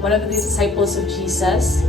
one of the disciples of Jesus.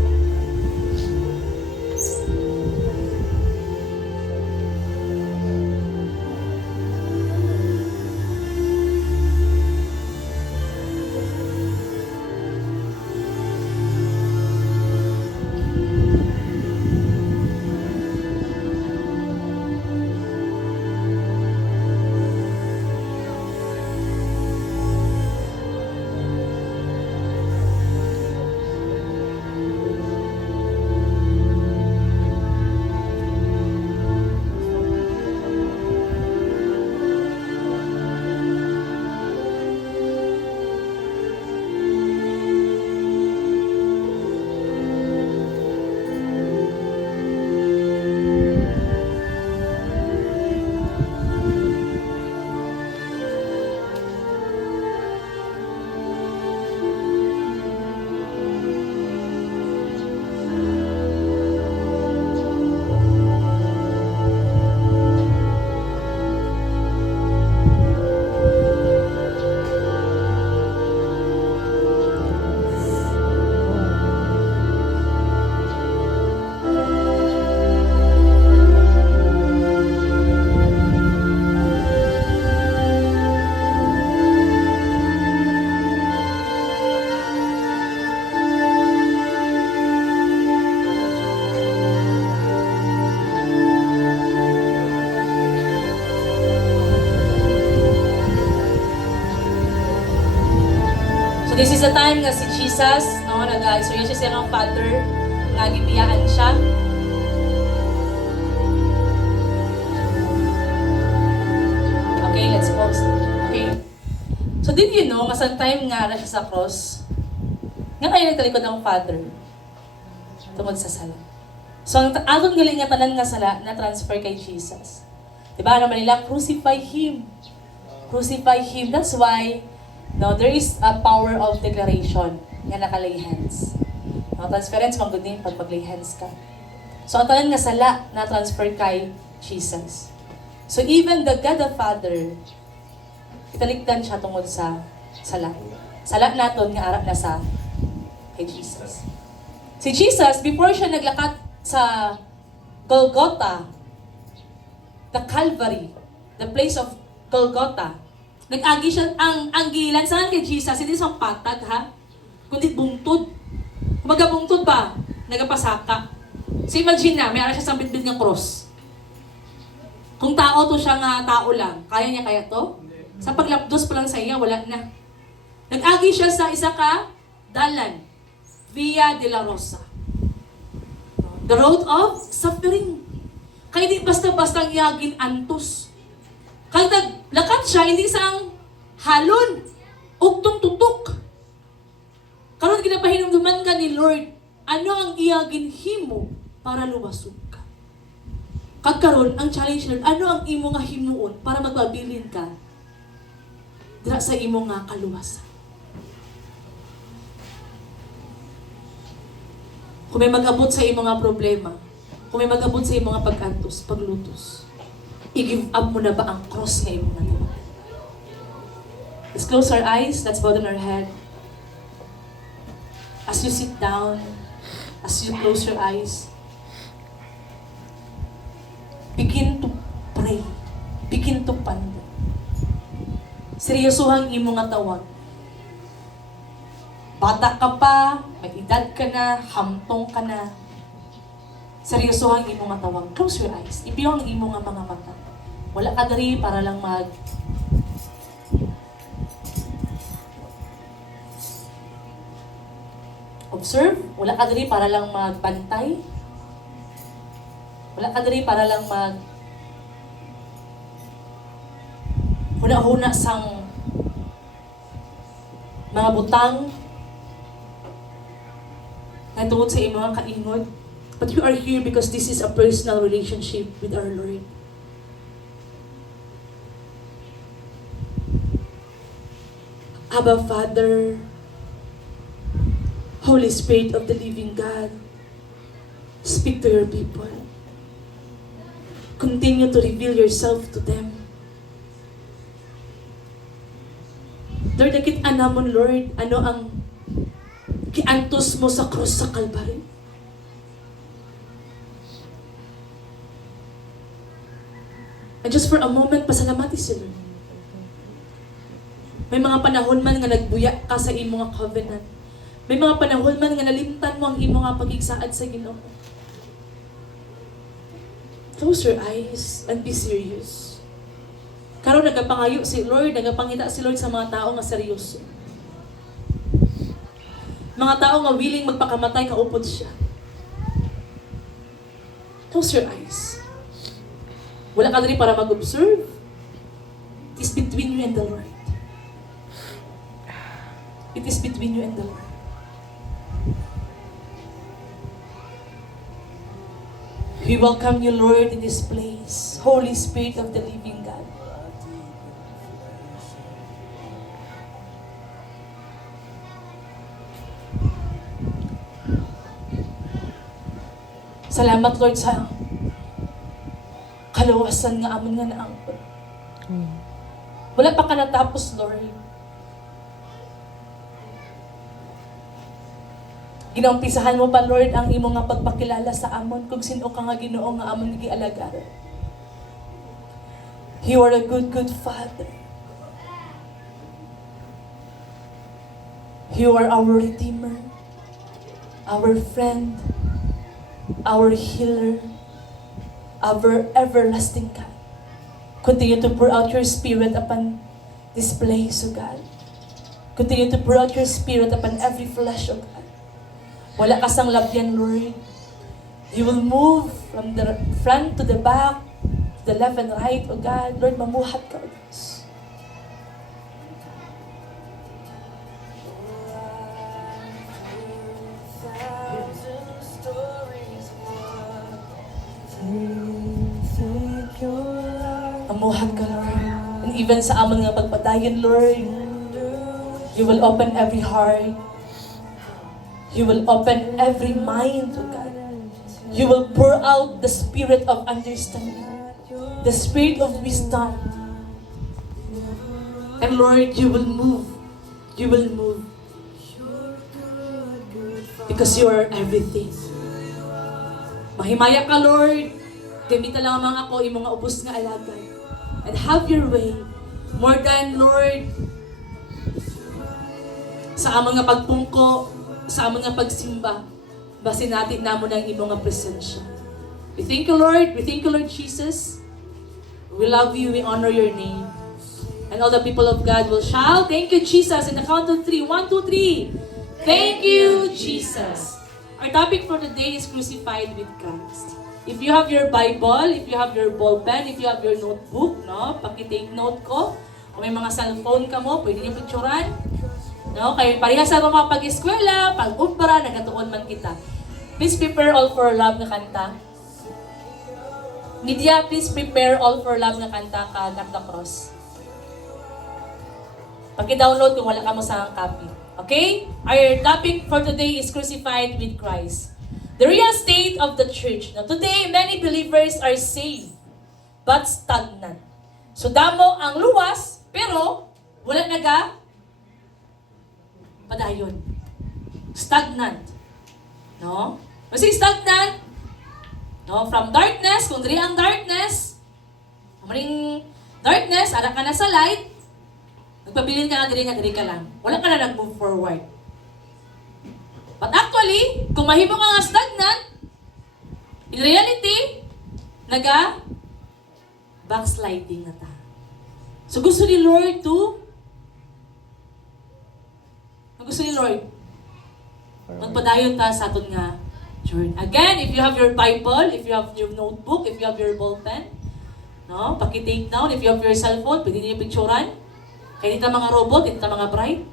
This is the time nga si Jesus, no, nag-istorya siya sa mga Father, nagibiyaan siya. Okay, let's pause. Okay. So did you know, masang time nga na siya sa cross, nga kayo nagtalikod ng Father, tungod sa sala. So ang aton galing nga tanan nga sala, na-transfer kay Jesus. Diba, naman nila, crucify Him. Crucify Him. That's why, no, there is a power of declaration nga nakalay hands. No, transference, magod din pag maglay hands ka. So, ang tanan nga sala na transfer kay Jesus. So, even the God the Father, italikdan siya tungod sa sala. Sala naton nga ara na sa kay Jesus. Si Jesus, before siya naglakad sa Golgotha, the Calvary, the place of Golgotha, nag-agi siya, ang gilan saan kay Jesus, hindi sa patag ha, kundi bungtod. Kumaga bungtod ba? Nagapasaka. So imagine na, may ara siya sa bitbit ng cross. Kung tao to siya nga tao lang, kaya niya kaya to? Sa paglapdos pa lang sa iya, wala na. Nag-agi siya sa isa ka dalan, Via de la Rosa. The road of suffering. Kaya di basta-basta iyagin antos. Kaya naglakad siya, hindi isang halon, ugtong tutok. Karon ginapahinumduman ka ni Lord, ano ang iyagin himo para luwasog ka? Kagkaron ang challenge Lord, ano ang imo nga himuon para magpabilin ka dira sa imo nga kaluwasan? Kung may mag-abot sa imo nga problema, kung may mag-abot sa imo nga pag-antos, paglutos, i-give up mo na ba ang cross nga imo nga? Let's close our eyes, let's bow down our head. As you sit down, as you close your eyes, begin to pray, begin to ponder. Seryosohang imo nga tawag. Bata ka pa, may edad ka na, hamtong ka na. Seryosohang imo nga tawag. Close your eyes. Ipiyo ang imo nga mga mata. Wala ka dari para lang observe. Wala ka dari para lang magbantay. Wala ka dari para lang huna-huna sang mga butang na tungod sa imo nga kaingod. But you are here because this is a personal relationship with our Lord. Abba, Father, Holy Spirit of the living God, speak to your people. Continue to reveal yourself to them. Lord, nakita namon, Lord, ano ang Giantos mo sa krus sa Calvary. And just for a moment, pasalamati si Lord. May mga panahon man nga nagbuya ka sa imo nga covenant. May mga panahon man nga nalimtan mo ang imo nga pagigsaad sa Ginoo. Close your eyes and be serious. Karon nagapangayo si Lord, nagapangita si Lord sa mga tao nga seryoso. Mga tao nga willing magpakamatay kaupod siya. Close your eyes. Wala ka dali para mag-observe. It is between you and the Lord. It is between you and the Lord. We welcome you, Lord, in this place. Holy Spirit of the living God. Salamat, Lord, sa kalawasan nga amon nga naangkot. Wala pa ka natapos, Lord. Ginampisahan mo pa, Lord, ang imo nga pagpakilala sa amon kung sino ka nga Ginoo nga amon gialagar. You are a good, good Father. You are our Redeemer, our friend, our healer, our everlasting God. Continue to pour out your Spirit upon this place, O God. Continue to pour out your Spirit upon every flesh, O God. Wala kasang labyan, Lord. You will move from the front to the back, to the left and right, O God. Lord, mamuhat ka, O Diyos. Mamuhat ka, Lord. And even sa amon nga pagpadayon, Lord, you will open every heart. You will open every mind, O God. You will pour out the spirit of understanding, the spirit of wisdom. And Lord, you will move. You will move. Because you are everything. Mahimaya ka, Lord. Gamitan lang mga ako, imong nga ubos nga alagay. And have your way. More than, Lord, sa among nga pagpungko, sa among nga pagsimba, basin natin namo ng imong nga presensya. We thank you, Lord. We thank you, Lord Jesus. We love you. We honor your name. And all the people of God will shout, thank you, Jesus, in the count of 3. 1, 2, 3. Thank you, Jesus. Our topic for today is crucified with Christ. If you have your Bible, if you have your ball pen, if you have your notebook, no, paki-take note ko. Kung may mga cellphone ka mo, pwede niyo picturean. No, kaya parehas sa mga pag-eskwela, pag-umpara, nagatuon man kita. Please prepare all for love na kanta. Media, please prepare all for love na kanta ka Santa Cruz. Paki-download kung wala ka mo sa copy. Okay? Our topic for today is crucified with Christ. The real state of the church. Now, today, many believers are saved, but stagnant. So, damo ang luwas, pero wala padayon. Stagnant. No? Kasi stagnant, no? From darkness, kung diri ang darkness, maring darkness, ara ka na sa light, nagpabilin ka na diri ka lang. Wala ka na nag-move forward. But actually, kung mahimo ka nga stagnant, in reality, backsliding na ta. So gusto ni Lord magpadayon ta sa aton nga journey. Again, if you have your Bible, if you have your notebook, if you have your ball pen, no, paki-take down. If you have your cellphone, pwede niyo picturean. Kaya dito mga robot, dito mga bright,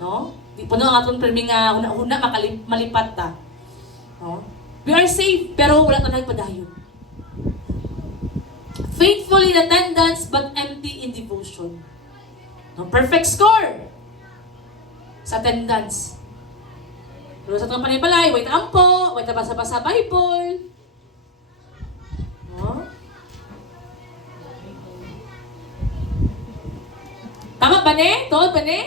no? Di po ang aton perming huna malipat ta. No? We are safe, pero wala ta nagpadayon. Faithful in attendance, but empty in devotion. No, perfect score sa attendance. Pero sa itong panipalay, wait ampo, wait basa-basa Bible. No? Tama ba ne? Tuod ba ne?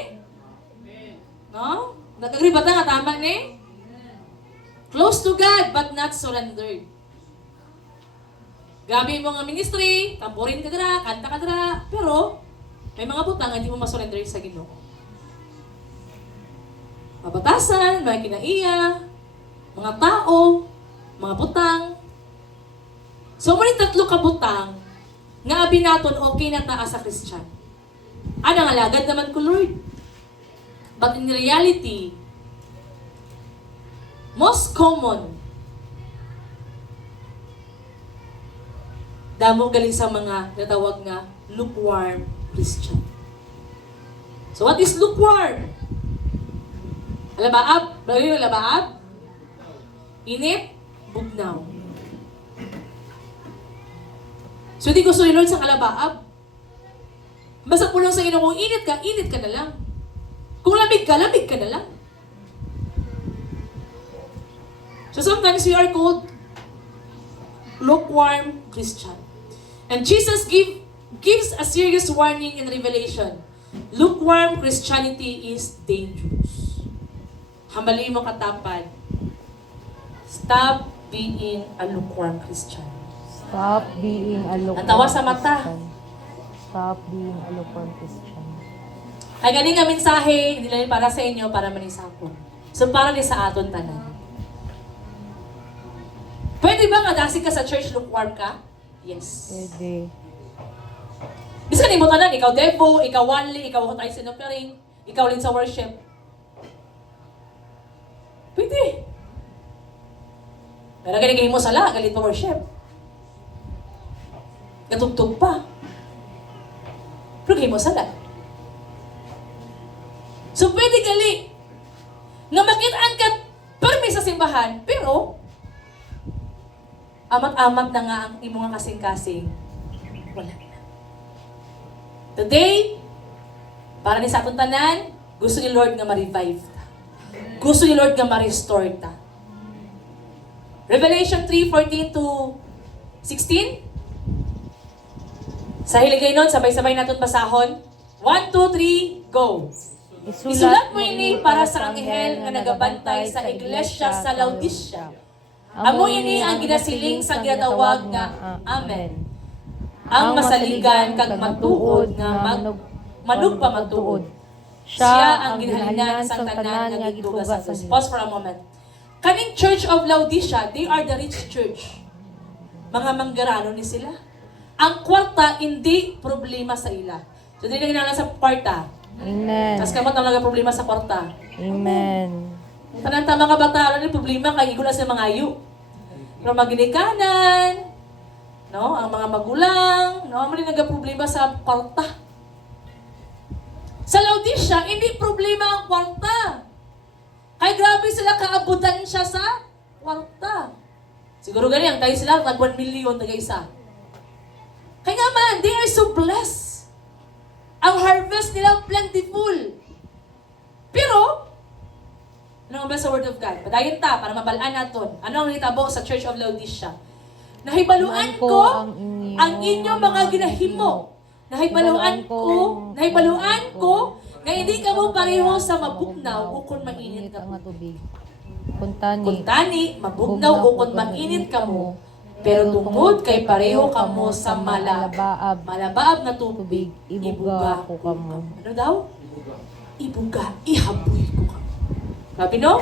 No? Nag-agree ba ta nga tama ni? Close to God but not surrendered. Gabi mo nga ministry, tamborin ka dira, kanta ka dira, pero may mga butang hindi mo masurrender sa Ginoo. Mabatasan, mga kinaiya, mga tao, mga butang. So, muli tatlo ka butang, nga abi naton okay na taa sa Christian. Ano nga lagad naman ko, Lord? But in reality, most common, damo galing sa mga natawag nga lukewarm Christian. So what is lukewarm? Labaab? Bago yung labaab? Init? Bugnaw. So di gusto ni Lord sa kalabaab. Basta po lang sa inyo, kung init ka na lang. Kung lamig ka na lang. So sometimes we are called lukewarm Christian. And Jesus gives a serious warning in Revelation. Lukewarm Christianity is dangerous. Hambalin mo katapad. Stop being a lukewarm Christian. Stop being a lukewarm Natawa sa mata. Christian. Stop being a lukewarm Christian. Ay ganing nga mensahe, hindi lang para sa inyo, para manisapon. So para din sa aton tanan. Pwede ba nga dasig ka sa church, lukewarm ka? Yes. Pwede. Bisa ni mo tanan, ikaw devo, ikaw wanli, ikaw tayo sinopering, ikaw lin sa worship. Pwede. Pero galing mo sala, galit pa worship. Katugtog pa. Pero galing mo sala. So pwede gali. Nga makitaan ka permi sa simbahan, pero amat-amat na nga ang imo nga kasing-kasing. Wala na. Today, para ni sa atong tanan, gusto ni Lord nga ma-revive ta. Gusto ni Lord nga ma-restore ta. Revelation 3:14 to 16. Sa hiligay nun, sabay-sabay natin basahon. 1, 2, 3, go! Isulat mo ini para sa anghel nga nagabantay sa iglesia sa Laodicea. Amo ini ang ginasiling sa ginatawag nga Amen. Ang masaligan kag matuod nga manugpa matuod. Siya ang ginhalinan sa tanan nga gituga sa Dios. Pause for a moment. Kaning Church of Laodicea, they are the rich church. Mga manggarano ni sila. Ang kwarta hindi problema sa ila. So dili na sa kwarta. Amen. Tapos kamot ang naga problema sa kwarta. Amen. Tanan ta mga bata ni problema kay igula sa mga ayu. Pero maginikanan, no, ang mga magulang, no, mali nagaproblema sa kwarta. Sa Laodicea, hindi problema ang kwarta. Kay grabe sila kaabutan siya sa kwarta. Siguro ganyan, tayo sila, tag 1 million, nag-isa. Kaya nga man, they are so blessed. Ang harvest nila plentiful. Pero, ano nga ba sa Word of God? Padayon ta, para mabalaan natin. Ano ang nitabo sa Church of Laodicea? Nahibaluan ko ang inyong mga ginahimo. Nahibaluan ko na hindi ka mo pareho sa mabugnaw o kung mainit ka mo. tubig. Kuntani. Kuntani, mabugnaw o kung mainit ka mo. Pero tungod kay pareho ka mo sa malabaab na tubig, ibuga ko kamo. Ano daw? Ibuga, ihaboy ko kamo. Sabi no?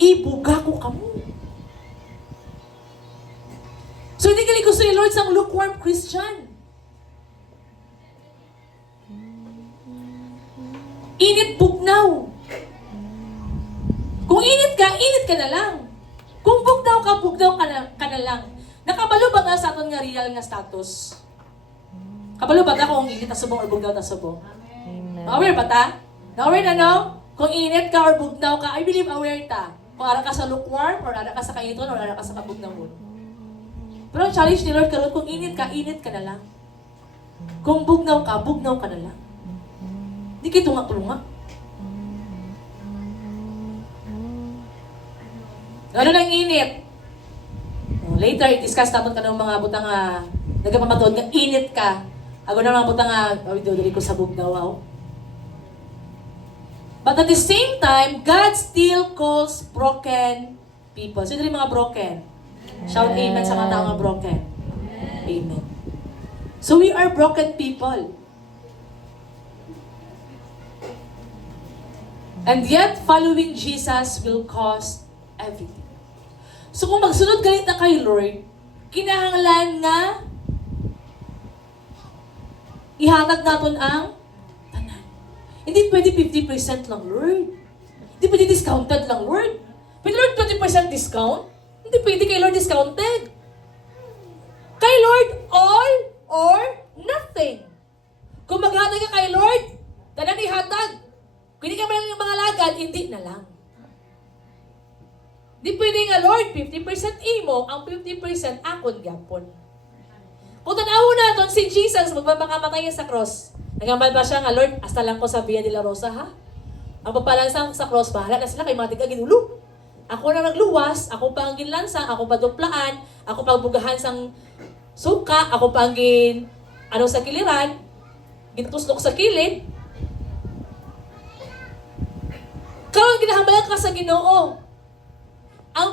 Ibuga ko kamo. So hindi ka gusto ni Lord sa lukewarm Christian. Init bugnaw. Kung init ka na lang. Kung bugnaw ka na lang. Nakabalo ba ka sa aton nga real nga status? Kabalo ba ka kung init ta subong or bugnaw ta subong? Amen. Aware ba ta? Aware na no? Kung init ka or bugnaw ka, I believe aware ta. Kung ara ka sa lukewarm or ara ka sa kainiton or ara ka sa kabugnawon. Pero ang challenge ni Lord karon kung init ka na lang. Kung bugnaw ka na lang. Di kayo tunga-tunga. Ano nang init? Later, i-discuss natin ka ng mga butang nagpapamatuod nga init ka. Ako na mga butang dali ko sa bugnaw. But at the same time, God still calls broken people. Sino rin mga broken? Shout amen sa mga tao nga broken. Amen. So we are broken people. And yet, following Jesus will cost everything. So kung magsunod galit na kay Lord, kinahanglan nga ihatag natin ang tanan. Hindi pwede 50% lang, Lord. Hindi pwede discounted lang, Lord. Pwede Lord 20% discount? Hindi pwede kay Lord discounted. Kay Lord, all or nothing. Kung maghatag ka kay Lord, tanan ihatag. Kung hindi ka man lang yung mga lagad, hindi na lang. Di pwede nga, Lord, 50% imo, ang 50% akon gyapon. Kung tanaw natin si Jesus, magmamakamatay sa cross. Nagamal ba siya nga, Lord, hasta lang ko sa Via de la Rosa, ha? Ang papalang sa cross, bahala na sila kay mga tiga-ginulo. Ako na nagluwas, ako pa ang ginlansang, ako pa duplaan, ako pa bugahan sang suka, ako pa ang sa kiliran, gintuslok sa kilid. Karon ginahambalan ka sa Ginoo. Ang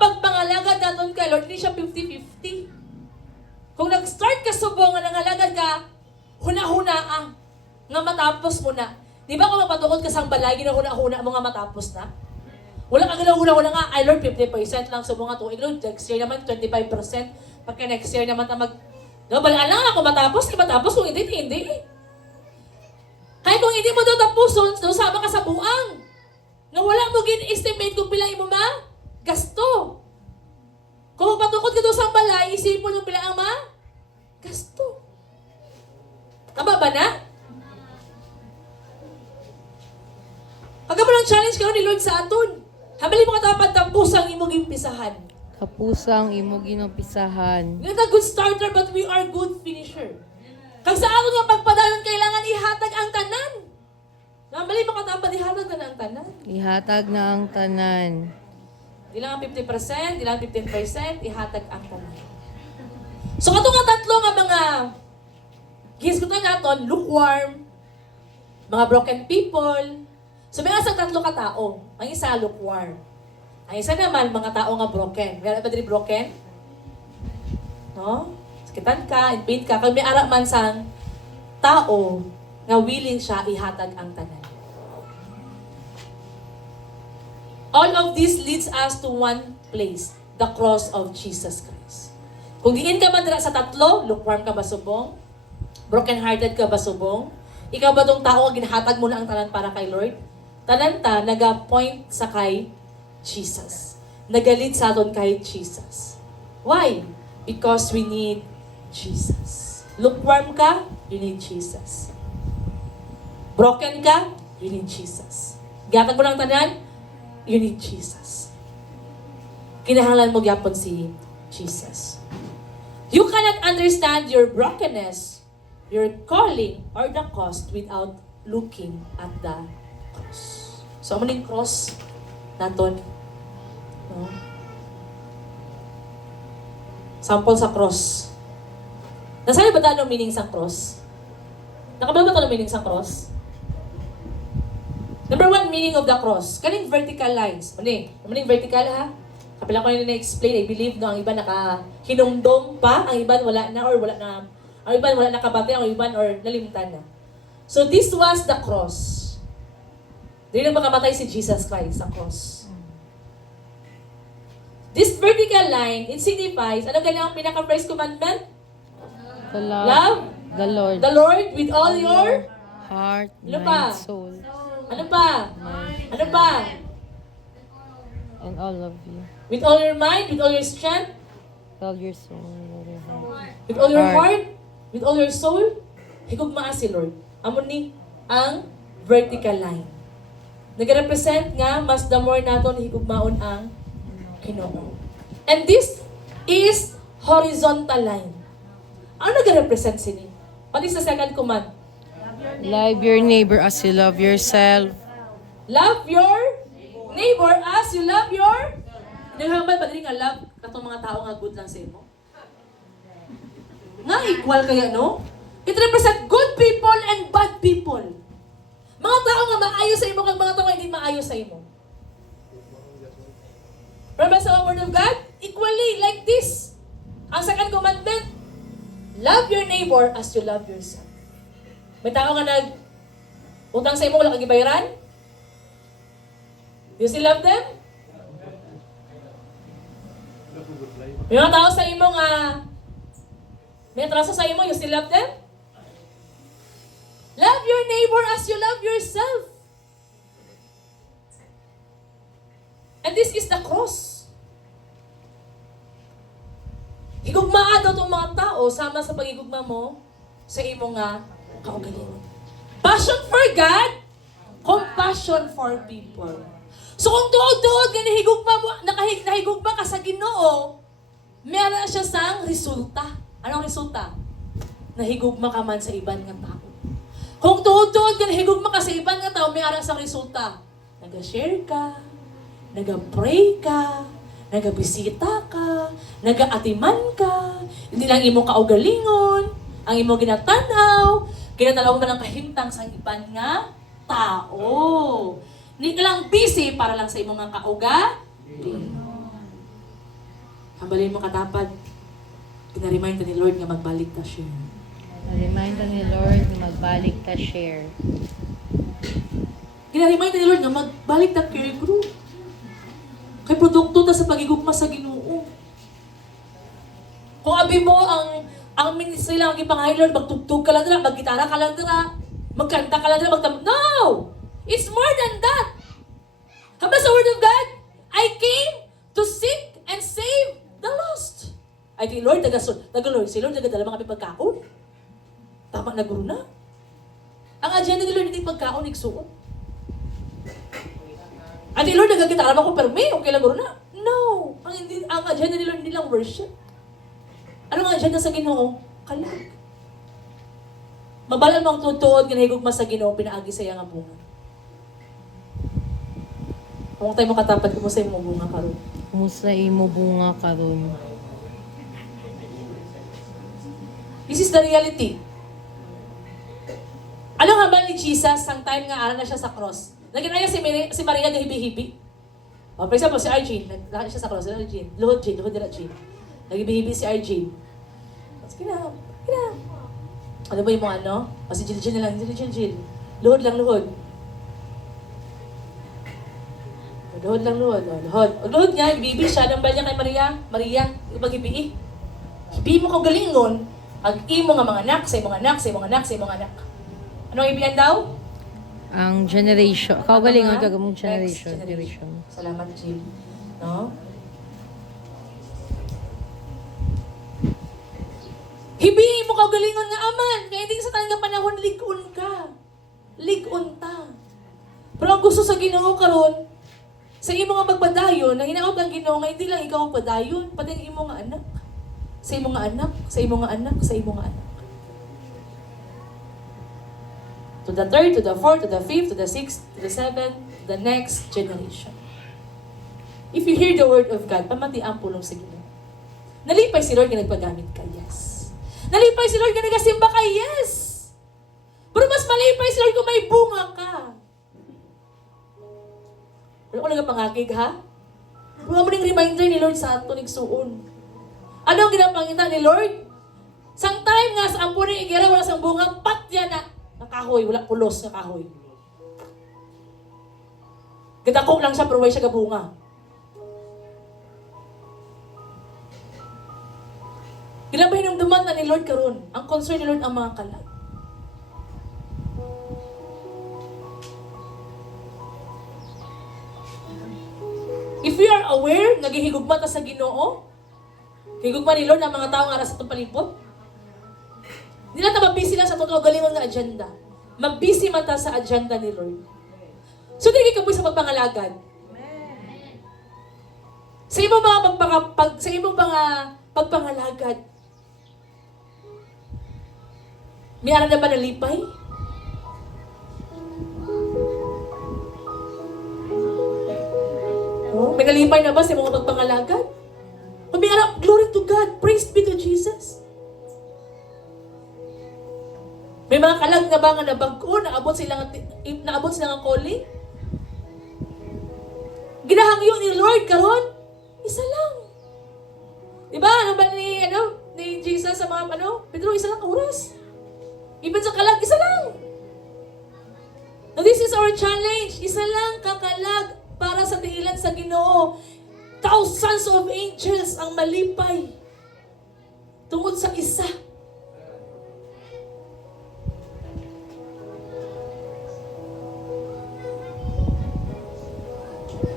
pagpangalagad naton kay Lord, hindi siya 50-50. Kung nag-start ka subong nga nangalagad ka, huna-hunaa nga matapos mo na. Di ba kung mapatukod ka sang balay, ginahuna-huna mo nga matapos na? Wala kang ginahuna-huna nga, ay Lord, 50% lang subong nga tuig. Lord, next year naman 25%. Pagka next year naman ta balaan lang ako matapos, kung hindi. Kaya kung hindi mo daw tapuson, daw sama ka sa buang. Nga wala mo gin-estimate kung pila imo gasto. Kung patukod ka doon sa balay, isipin mo yung pila ang gasto. Tama ba na? Pagka mo lang challenge karon ni Lord sa aton. Hamali mo ka dapat tapusang imo gimpisahan. Kapusang imo ginumpisahan. We're not good starter but we are good finisher. Kag sa aton nga pagpadayon kailangan ihatag ang tanan. Hamali mo ka dapat ihatag na ang tanan. Ihatag na ang tanan. Di lang 50%, di lang 15%, ihatag ang tanan. So kato nga tatlo nga mga gihisgutan naton, lukewarm, mga broken people. So may asang tatlo ka tao. Ang isa lukewarm. Ang isa naman mga tao nga broken. Meron ba diri broken? No? Sakitan ka, in pain ka. Kag may ara man sang tao nga willing siya ihatag ang tanan. All of this leads us to one place, the cross of Jesus Christ. Kung diin ka man dira sa tatlo, lukewarm ka ba subong? Broken-hearted ka ba subong? Ikaw ba tong tao nga ginhatag mo na ang tanan para kay Lord? Tanan ta, naga-point sa kay Jesus. Nagalit sa aton kay Jesus. Why? Because we need Jesus. Lukewarm ka, you need Jesus. Broken ka, you need Jesus. Gatag mo ng tanan, you need Jesus. Kinahanglan mo gyapon si Jesus. You cannot understand your brokenness, your calling, or the cost without looking at the cross. So, ano yung cross naton? No? Sample sa cross. Nasaan ba tayo meaning sa cross? Nakabala ba tayo meaning sa cross? Number one, meaning of the cross. Kaning vertical lines. Maning vertical ha? Kapila ko yung na-explain, I believe no, ang iba naka-hinumdom pa, ang iba wala na, or wala na, ang iba wala nakabati, ang iba or nalimtan na. So this was the cross. Dili na makamatay si Jesus Christ sa cross. This vertical line, it signifies, ano ganyan ang pinaka-first commandment? The Lord. Love The Lord. the Lord with all your, Heart, Ano pa? mind, soul, ano pa? Ano pa? and all of you. With all your mind, with all your strength, All your soul, all your heart. with all your Heart. heart, with all your soul, higugmaa si Lord. Amon ni ang vertical line. Nag-represent nga, mas the more naton higugmaon ang Ginoo. And this is horizontal line. Ano nag-represent sini? What is the second command? Love your neighbor as you love yourself. Love your neighbor as you love your... Naghamad ba din nga love katong mga tao nga good lang sa imo? Nga equal kaya, no? It represents good people and bad people. Mga tao nga maayo sa imo, kag mga tao nga hindi maayo sa imo. Remember sa word of God? Equally, like this. Ang second commandment, love your neighbor as you love yourself. May tao nga utang sa imo, wala kang gibayaran? Do you still love them? May mga tao sa imo nga may atraso sa imo, you still love them? Love your neighbor as you love yourself. And this is the cross. Higugmaan daw itong mga tao sama sa pagigugma mo sa imo nga kaugalingon. Passion for God, compassion for people. So kung tuod-tuod nga nahigugma mo, nahigugma ka sa Ginoo, meron siya sang resulta. Anong resulta? Nahigugma ka man sa iban nga tao. Kung tuod-tuod nga nahigugma ka sa iban nga tao, meron sang resulta. Nag-share ka, nag-pray ka, nag-bisita ka, nag-atiman ka, hindi lang imo kaugalingon, ang imo ginatanaw, ginatanaw mo ng kahimtang sa iban nga tao. Hindi ka lang busy para lang sa imo nga kaugalingon. Hambalin mo katapad, pinaremind ni Lord nga magbalik ka siya. Remind ni Lord na magbalik ta share. Ginaremind ni Lord nga magbalik ta care group. Kay produkto ta sa pagigugma sa Ginoo. Kung abi mo ang ministry lang ang ipangay Lord, magtugtog ka lang dira, maggitara ka lang dira, magkanta ka lang dira, no! It's more than that. Haba sa word of God, I came to seek and save the lost. I think Lord, Lord, si Lord nagadala mga pagkaon. Tama na guru na. Ang agenda ni Lord hindi pagkaon, igsuon. At Lord, nagagitara ako, pero may, okay lang guru na. No! Ang agenda ni Lord hindi lang worship. Ano ang agenda sa Ginoo? Kalag. Mabalal mong tutuod, ginahigugma sa Ginoo, pinaagi sa iya nga bunga. Kung tayo makatapat, kumusta yung bunga karon? Kumusta imo bunga karon? This is the reality. Ano nga ba ni Jesus, ang time nga aral na siya sa cross? Naginaya si Maria na hibi-hibi. O, for example, si Arjun, nakita siya sa cross, Arjun, luhod dila Jin. Naghibi-hibi si Arjun. Sige na. Ano ba yung mga ano? O si Jill na lang, Jill. Luhod lang, luhod. Luhod lang, luhod. O, luhod niya, hibi siya, nambal niya kay Maria, ipag-hibi. Hibi mo kong galingon, ag-imo nga mga anak, sa mga anak. Anong ibian daw? Ang generation. Kaugalingon ka gamong Next generation. Salamat, Jill. No? Hibihin mo kaugalingon nga aman. Kaya hindi sa tanong panahon, ligon ka. Ligon ta. Pero ang gusto sa Ginoo karon, sa imo nga magpadayon, na hinaot ang Ginoo nga hindi lang ikaw ang padayon, pati ang imo nga anak. Sa imo nga anak, sa imo nga anak, sa imo nga anak. To the third, to the fourth, to the fifth, to the sixth, to the seventh, to the next generation. If you hear the word of God, pamati ang pulong sa Ginoo. Nalipay si Lord nga nagpagamit ka, yes. Nalipay si Lord nga nagasimba ka, yes. Pero mas malipay si Lord kung may bunga ka. Ano ko nagpangakig, ha? Mga mo ning reminder ni Lord sa ato, nigsuon. Ano ang ginapangita ni Lord? Sang time nga sa ampunin igira, wala sang bunga, patya na. Nakahoy, wala pulos na kahoy. Gadakok lang siya, pero wala siya gabunga. Ginabahin ang duman na ni Lord karon. Ang concern ni Lord ang mga kalag. If we are aware, naghihigugma ta sa Ginoo, higugma ni Lord ang mga tao nga sa itong palibot, hindi lang ta mabisi lang sa itong kaugalingon nga agenda. Magbisi man ta sa agenda ni Lord. So, hindi ka po sa pagpangalagad. Sa imo mga pagpangalagad, may aral na ba nalipay? Oh, may nalipay na ba sa mga pagpangalagad? O may aral, glory to God, praise be to Jesus. May mga kalag na ba nga nabag-o, naabot sila nga calling? Ginahangyo ni Lord karon, isa lang. Diba? Ano ba ni Jesus sa mga Pedro, isa lang ka oras. Even sa kalag, isa lang. Now this is our challenge. Isa lang kakalag para sa tiilan sa Ginoo. Thousands of angels ang malipay tungod sa isa.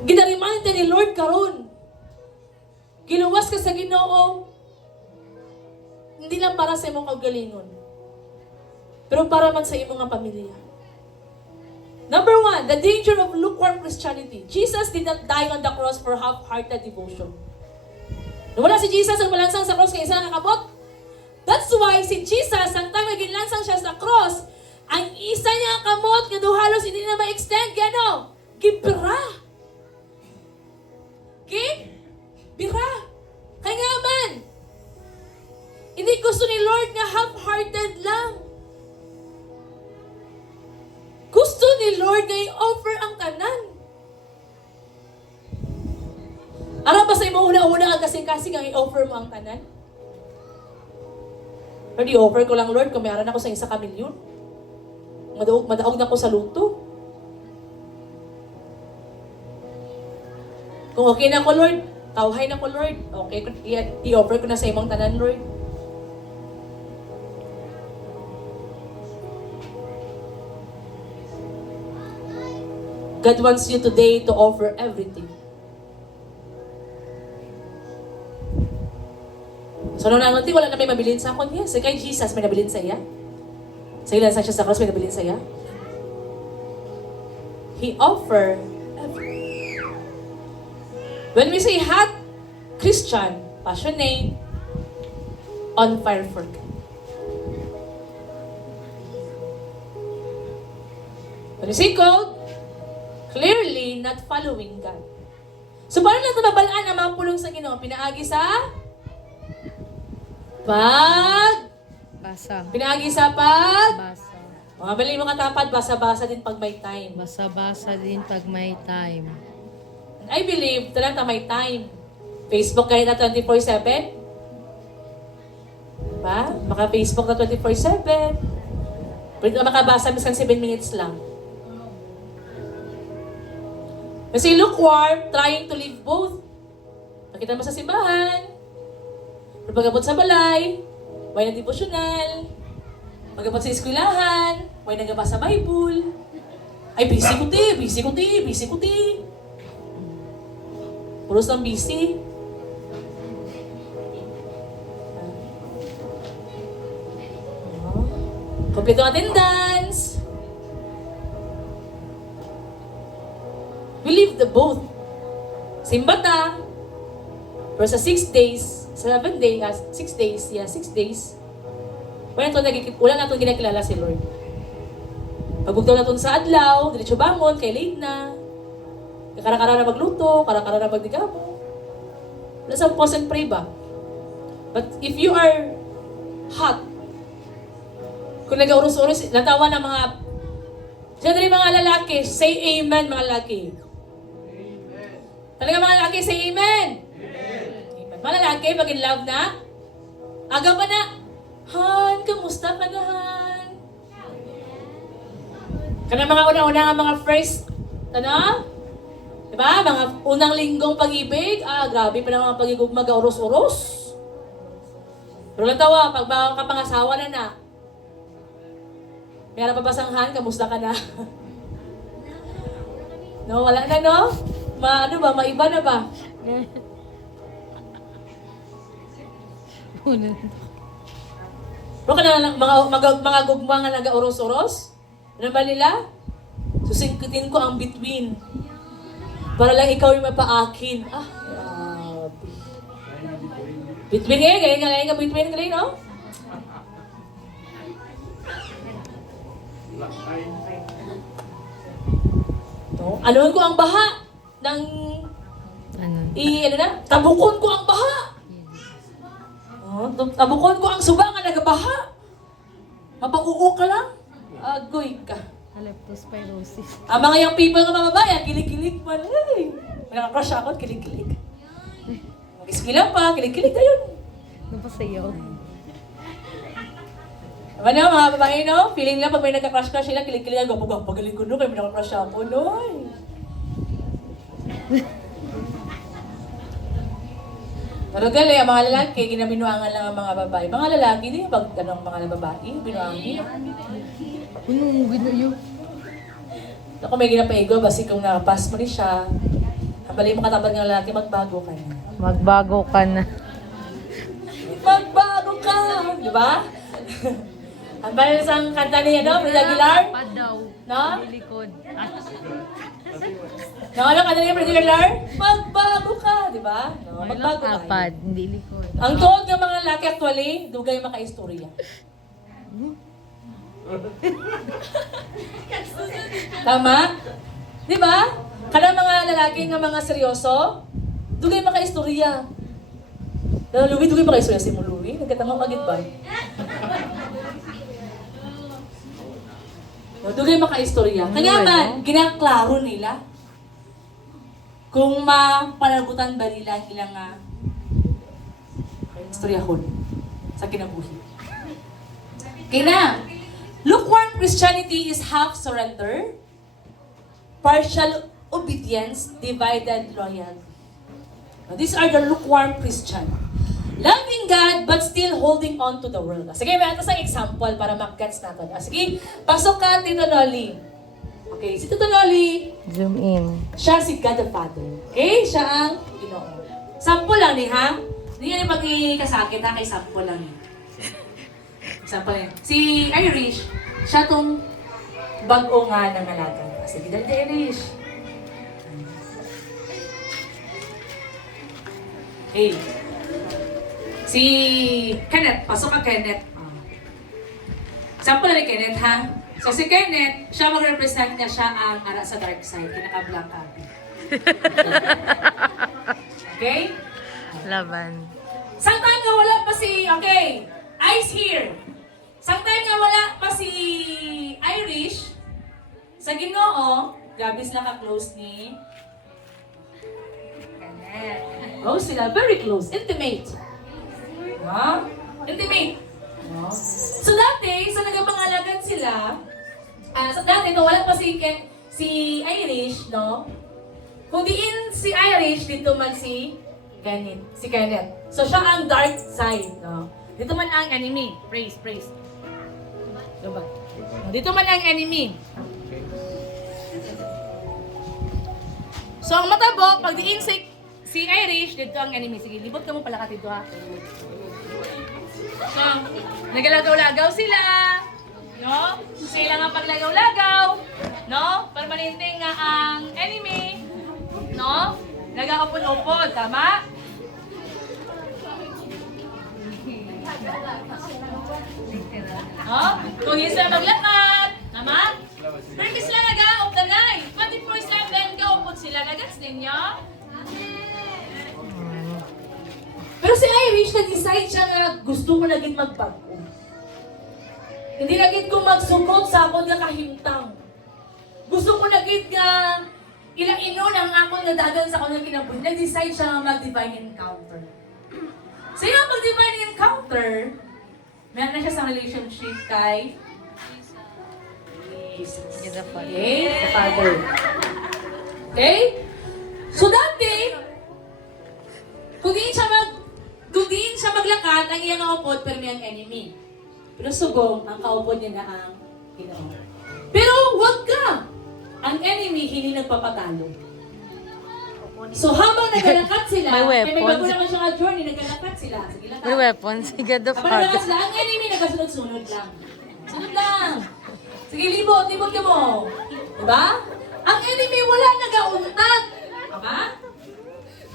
Ginaremind ni Lord karon. Giluwas ka sa Ginoo. Hindi lang para sa imong kagalingon, pero para man sa imong nga pamilya. Number 1, the danger of lukewarm Christianity. Jesus did not die on the cross for half-hearted devotion. Nawala si Jesus ang malansang sa cross kay isa nga kabot. That's why si Jesus, ang time na ginlansang siya sa cross, ang isa niya kamot nga halos hindi na ma-extend, gano? Gibra. Okay? Bira. Kaya nga man, hindi gusto ni Lord nga half-hearted lang. Gusto ni Lord nga i-offer ang tanan. Ara ba sa imo una-una ang kasing-kasing ang i-offer mo ang tanan? Pero i-offer ko lang, Lord, kung mayroon ako sa 1 milyon. Madaog na ako sa luto. Kung okay na ko, Lord, tawhay na ko, Lord. Okay, i-offer ko na sa imong tanan, Lord. God wants you today to offer everything. So, nung nangunti, wala na may mabilin sa akon niya. So, kay Jesus, may nabilin sa iya. Sa ilan sa siya sa cross, may nabilin sa iya. He offered everything. When we say hot Christian, passionate, on fire for God. When we say cold, clearly not following God. So, paano natin mabalaan ang mga pulong sa Ginoo? Pinaagi sa Basa. Pinaagi sa pag. Basa. Mga bali mga tapat, basa-basa din pag may time. Basa-basa din pag may time. And I believe talaga may time. Facebook kahit na 24/7. Diba? Maka Facebook na 24/7. Pwede ka makabasa miskan 7 minutes lang. Kasi lukewarm, trying to live both. Nakita mo sa simbahan, pagabot sa balay, may na devotional, pagabot sa eskwelahan, may nagabasa sa Bible. Ay, busy ko ti. Puros lang busy. Kompleto ang attendance. We live the both. Simbata, pero sa 6 days, 6 days, wala na itong ginakilala si Lord. Pagbugtaw na itong sa adlaw, diretso bangon, kay late na. Kara-kara na magluto, kara-kara na magdigamo. Wala sa pause and pray ba? But if you are hot, kung nag-urus-urus, natawa ng mga, siyempre mga lalaki, say amen mga lalaki. Talaga mga lalaki, say amen. Mga lalaki, pag in love na, aga pa na, Han, kamusta ka na, Han? Kana mga una-una nga mga first, diba? Mga unang linggong pag-ibig, grabe pa na mga pag-ibig mag-uros-uros. Pero lang tawa, pag kapangasawa na, mayroon pa ba sang Han, kamusta ka na? No, wala na, no? Maiba na ba? Pero kana mga gugma nga nag-uros-uros, ano ba nila? Susingkitin ko ang between. Para lang ikaw yung mapaakin. Grabe. Between ngayon nga between ngayon, no? No? Anuhan ko ang baha ng tabukon ko ang baha. Tabukon ko ang suba nga nagabaha. Mapag-uo ka lang. Agoy ka. Leptospirosis. Ang mga young people nga mamabaya, kilig-kilig pa. Ay, may nakakrush ako, kilig-kilig. Mag-iskila pa, kilig-kilig na yun. Ano pa sa'yo? Diba na, mga babae, no? Feeling lang pag may nagka-crush ka sila, kilig-kilig. Pagaling ko, no? Kaya may nakakrush ako, no? Pero gali, ang mga lalaki, ginaminuangan lang ang mga babae. Mga lalaki, di ba tanong mga babae? Binuangan. Ginayo. Ako may ginapaigo, basi kung nakapas mo rin siya. Ang bali mo katabad ng lalaki, magbago ka na. Magbago ka na. Magbago ka! Di ba? Ang bali sa kanta niya, no? Frida Aguilar? Padaw. No? Likod. No, ano kanta niya, Frida Aguilar? Magbago ka! Di ba? No, magbago ka. Apad, hindi likod. Ang tuod ng mga lalaki actually, dugay makaistorya. Tama? Di ba? Kada mga lalaki nga mga seryoso, dugay makaistorya. Pero Louie, dugay makaistorya si mo, Louie. Nagkatanong agad ba? Dugay makaistorya. Kaya man, ginaklaro nila kung mapanagutan ba nila ang ilang istoryahon sa kinabuhi. Kaya na, lukewarm Christianity is half surrender, partial obedience, divided loyalty. Now, these are the lukewarm Christian. Loving God but still holding on to the world. Sige, may atas ang example para mag-gets natin. Sige, pasok ka, Tito Noli. Okay, si Tito Noli, Zoom in. siya si God the Father. Okay? Siya ang Ginoo. Sample lang ni, ha? Hindi yan yung pag-ikasakit, ha? Kay sample lang ni. Sample yan. Si Irish, siya tong bag-o nga ng alaga. Sige, dali Irish. Okay. Si Kenneth, pasok ka Kenneth. Sample lang ni Kenneth, ha? So si Kenneth, siya mag-represent niya siya ang ara sa dark side, kinaka-black abi. Okay? Laban. Sometimes nga wala pa si, okay, Ice here. Sometimes nga wala pa si Irish, sa Ginoo, grabe sila ka-close ni Kenneth. Oh, sila, very close, intimate. Ha? Intimate. No? So dati, sa nagapangalagan sila, so dati, no, wala pa si Irish, no? Kung diin si Irish, dito man si Kenneth. So siya ang dark side, no? Dito man ang enemy. Praise. Diba? Dito man ang enemy. So ang matabo, pag diin si Irish, dito ang enemy. Sige, libot ka mo pala ka dito, ha? So, nagalagaw-lagaw sila. No? Sila nga paglagaw-lagaw. No? Permanente nga ang enemy. No? Nag-aupon-upon. Tama? No? Kung hindi sila maglakad. Tama? Pero hindi sila nag-aop na ngay. 24/7 gaupon sila. Nagats ninyo? Pero si Irish, nag-decide siya nga gusto ko naging magbago. Hindi naging ko magsugot sa akong nga kahimtang. Gusto ko naging nga ilang inon ang akong nadagan sa akong kinabuhi. Nag-decide siya nga mag-divine encounter. So yung mag-divine encounter, meron na siya sa relationship kay Jesus. Okay? The Father. Okay? So dati, kung diin siya maglakad, ang iyang kaupod, pero may ang enemy. Pero sugong, ang kaupod niya na ang Ginoo. Pero wag ka! Ang enemy, hindi nagpapatalo. So habang nagalakad sila, May may weapons. bago naman siya nga journey, nagalakad sila. Sige, lakad. May weapons. God the Habang nagalakad Father. sila, ang enemy nagasunod-sunod lang. Sunod lang. Sige, libot ka mo. Diba? Ang enemy, wala nagauntag. Diba?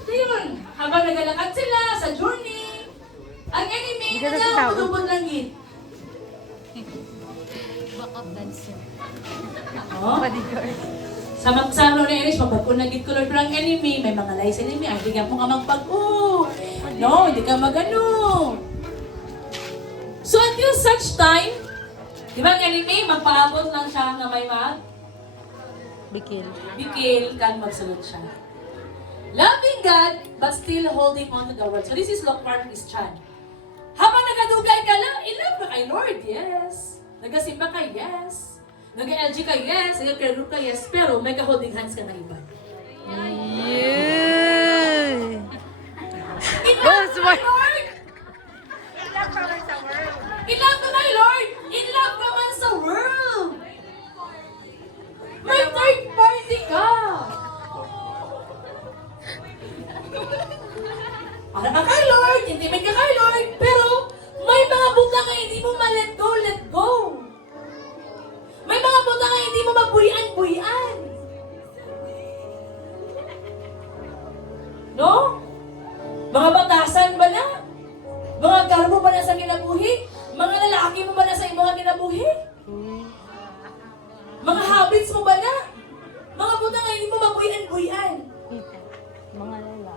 So yun, habang nagalakad sila sa journey, ang enemy, Hindi ka nagtatawa. nagpapatubod lang yun. Backup dancer. Oh? Bodyguard. Sa magsaro ni Irish, magbago na gid color pero ang enemy, may mga lies enemy, ay hindi ka mo ka magbago. No, hindi ka magano. So until such time, Di ba ang anime, magpaabot lang siya na may Bikil. bikil kan magsulod siya. Loving God, but still holding on to the word. So this is lukewarm Christian. Habang nagadugay ka lang, in love ka kay Lord, yes. Nagasimba ka, yes. Nag-LG ka, yes. Nag-prayer group ka, yes. Pero may ka-holding hands ka na iba. Yay! In love That's ka why- kay Lord! In love ka kay Lord! In love ka man sa world! May third party ka! Para ka kay Lord, intimate ka kay Lord, pero may mga butang na hindi mo ma-let go, let go. May mga butang na hindi mo mabuyan-buyan. No? Mga batasan ba na? Mga garbo ba na sa kinabuhi? Mga lalaki mo ba na sa mga kinabuhi? Mga habits mo ba na? Mga butang na hindi mo mabuyan-buyan. Mga lala.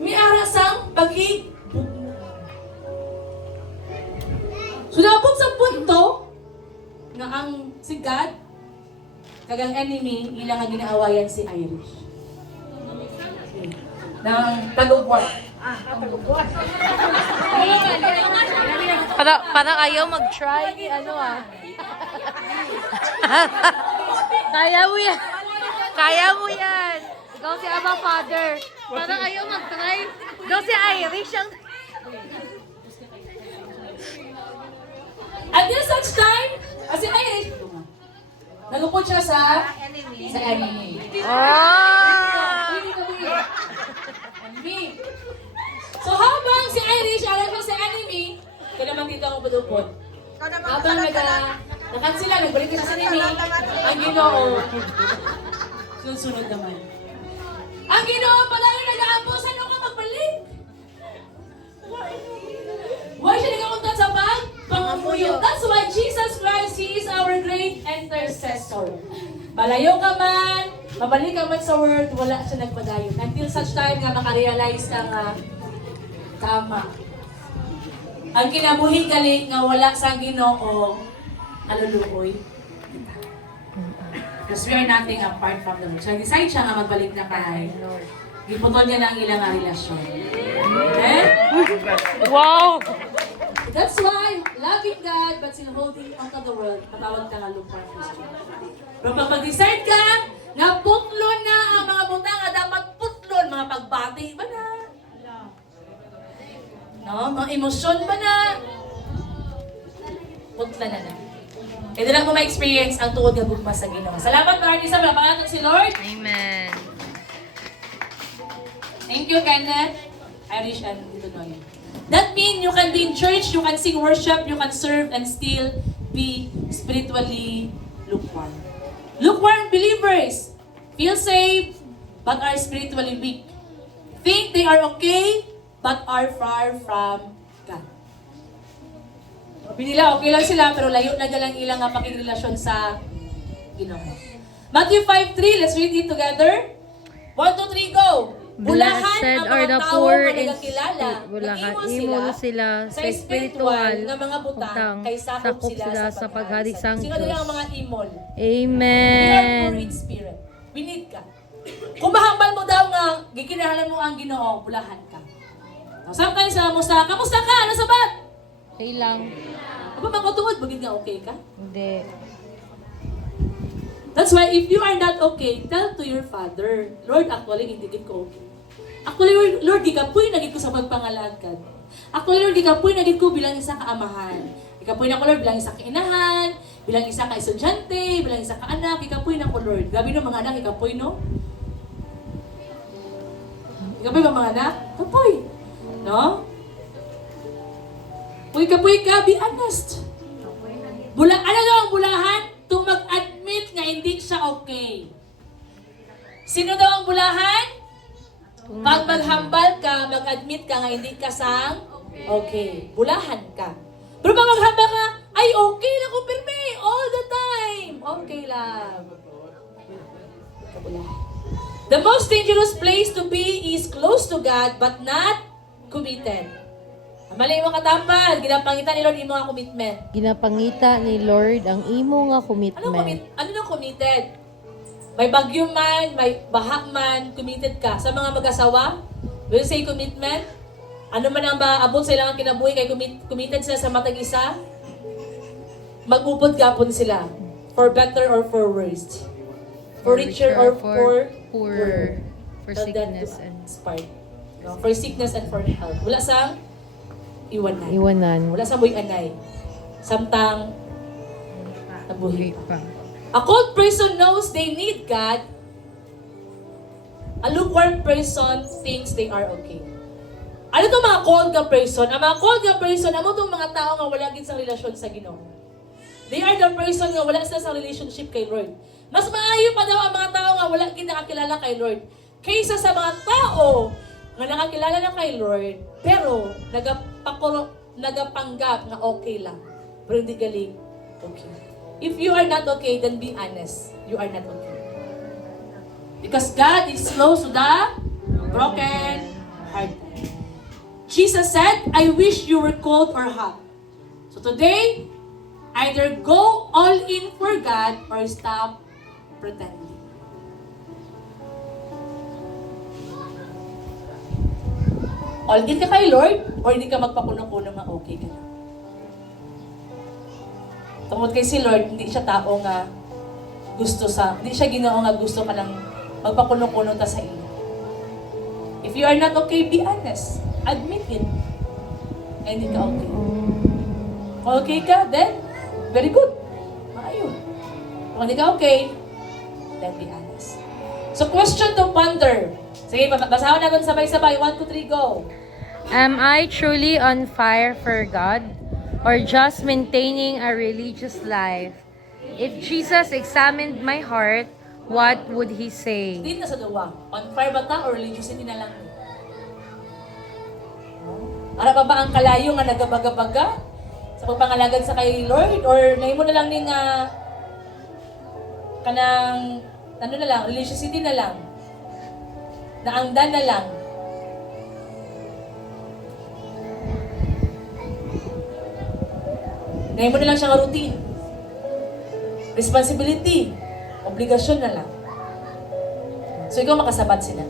May arasang pagig. So, napot sa punto na ang si God, kagang enemy, ilang ang ginaawayan si Irish. Ng tag-of-war. Para ayaw mag-try. Ano ah. Kaya mo yan. Kaya mo yan. Ikaw si Abba Father. Parang ayaw mag-try. Ikaw si Irish ang... Until such time, kasi Irish, nagupot siya sa enemy. Ah! Enemy. So habang si Irish, alam ko si enemy, kaya naman dito ako padupot. Habang nakansila, nagbalik na sa enemy, ang Ginoo, sunod-sunod naman. Ang Ginoo pala yung nag-aampo, saan ka magbalik? Why siya nag-auntan sa bag? Pangamuyo. That's why Jesus Christ, He is our great intercessor. Malayo ka man, mabalik ka man sa word, wala siya nagpadayon. Until such time nga makarealize ka nga, tama. Ang kinabuhi galing nga wala sa Ginoo, aluluoy. Because we are nothing apart from the Lord. So, decide siya nga magbalik na kay Lord. Iputol niya na ang ilang relasyon. Okay? Wow! That's why, loving God but still holding on to the world, matawag ka nga lukewarm Christian. Pero pag mag-decide ka, na putlon na ang mga butang nga dapat putlon, mga pagbati ba na? No? Mga emosyon ba na? Putlan na na. Kaya doon ako ma-experience ang tuod nga bugma sa Ginoo. Salamat, Lord. Isa ba? Pangalan si Lord. Amen. Thank you, Kenneth. Irish and dito no yun. That means you can be in church, you can sing worship, you can serve, and still be spiritually lukewarm. Lukewarm believers feel safe, but are spiritually weak. Think they are okay, but are far from God. Sabi nila, okay lang sila, pero layo na galang ilang nga pakigrelasyon sa Ginoo. Matthew 5:3, let's read it together. 1, 2, 3, go! Blessed ang are mga the tao poor nga in nagakilala, bulahan. nag-imol Imo sila sa sa espiritual nga mga butang, kay sakop sila sa paghari sa Sino nila ang mga imol? We are poor Amen. in spirit. We need ka. Kung mahambal mo daw nga, gikinahalan mo ang Ginoo, bulahan ka. Sometimes kamusta ka? Ano sabat? Okay lang. Aba, magkutungod, bagid nga okay ka? Hindi. That's why if you are not okay, tell to your Father, Lord, actually, hindi gid ko okay. Actually, Lord, di ka po'y naging ko sa pagpangalagad. Actually, Lord, di ka po'y naging ko bilang isa kaamahan. Di ka po'y na ko, Lord, bilang isa kainahan, bilang isa ka-estudyante, bilang isa ka-anak, di ka po'y na ko, Lord. Gabi no, mga anak, di ka po'y, no? Di ka po'y mga anak? Kapoy. No? Puy ka, be honest. Ano daw ang bulahan? To mag-admit nga hindi siya okay. Sino daw ang bulahan? Pag maghambal ka, mag-admit ka nga hindi ka sang okay. Bulahan ka. Pero pag maghambal ka, ay okay lang ko pirmi all the time. Okay lang. Kabulahan. The most dangerous place to be is close to God but not committed. Mali mo katapad, ginapangita ni Lord imo nga commitment. Ginapangita ni Lord ang imo nga commitment. Ano nang committed? May bagyo man, may baha man, committed ka. Sa mga mag-asawa, will say commitment. Ano man ang maabot sa ilang kinabuhi kay committed sila sa matag isa, mag-upod gapon sila. For better or for worse. For richer or for poor. For Tell that sickness to and part. No? For sickness and for health. Wala sang iwanan. iwanan. Wala sang buhay anay. Samtang nabuhi Buhay pa. pa. A cold person knows they need God. A lukewarm person thinks they are okay. Ano itong mga cold ka person? Ang mga cold ka person, ano itong mga tao nga wala gid sa relasyon sa Ginoo? They are the person nga wala sila sa relationship kay Lord. Mas maayo pa daw ang mga tao nga wala gid nakakilala kay Lord kaysa sa mga tao nga nakakilala na kay Lord pero nagapanggap na okay lang. Pero hindi galing okay. If you are not okay, then be honest. You are not okay. Because God is close to the broken hearted. Jesus said, I wish you were cold or hot. So today, either go all in for God or stop pretending. All in ka kay Lord or hindi ka magpakuno-kuno nga okay ka na. Tungkol kay si Lord, hindi siya tao nga hindi siya Ginoo nga gusto ka lang magpakuno-kuno ta sa iyo. If you are not okay, be honest. Admit it. And hindi ka okay. Kung okay ka, then, very good. Maayon. Kung hindi ka okay, then be honest. So, question to ponder. Sige, basahan natin sabay-sabay. 1, 2, 3, go. Am I truly on fire for God or just maintaining a religious life? If Jesus examined my heart, what would He say? Hindi na sa duwa. On fire ba ta or religiosity na lang? Ara pa ba ang kalayo nga nagabaga-baga sa pagpangalagad sa kay Lord? Or nahimo na lang ning kanang ano na lang, religiosity na lang. Naangdan na lang. Nahimo na lang siya nga routine. Responsibility. Obligasyon na lang. So ikaw makasabat sila.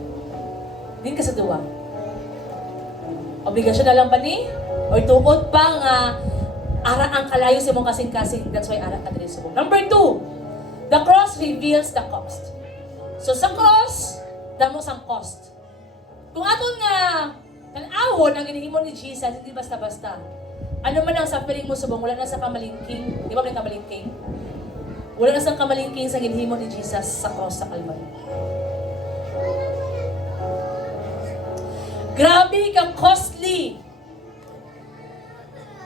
Din ka sa duwa. Obligasyon na lang ba ni? O tuod pa nga ara ang kalayo sa mong kasing-kasing. That's why ara ka din sa mong. Number 2, the cross reveals the cost. So sa cross, damo sang cost. Kung aton nga tan-awon ang ginihimo ni Jesus, hindi basta-basta. Ano man ang suffering mo subong, wala na sa kamalingking. Di ba may kamalingking? Wala na sa kamalingking sa ginihimo ni Jesus sa cross sa Calvary. Grabe ka costly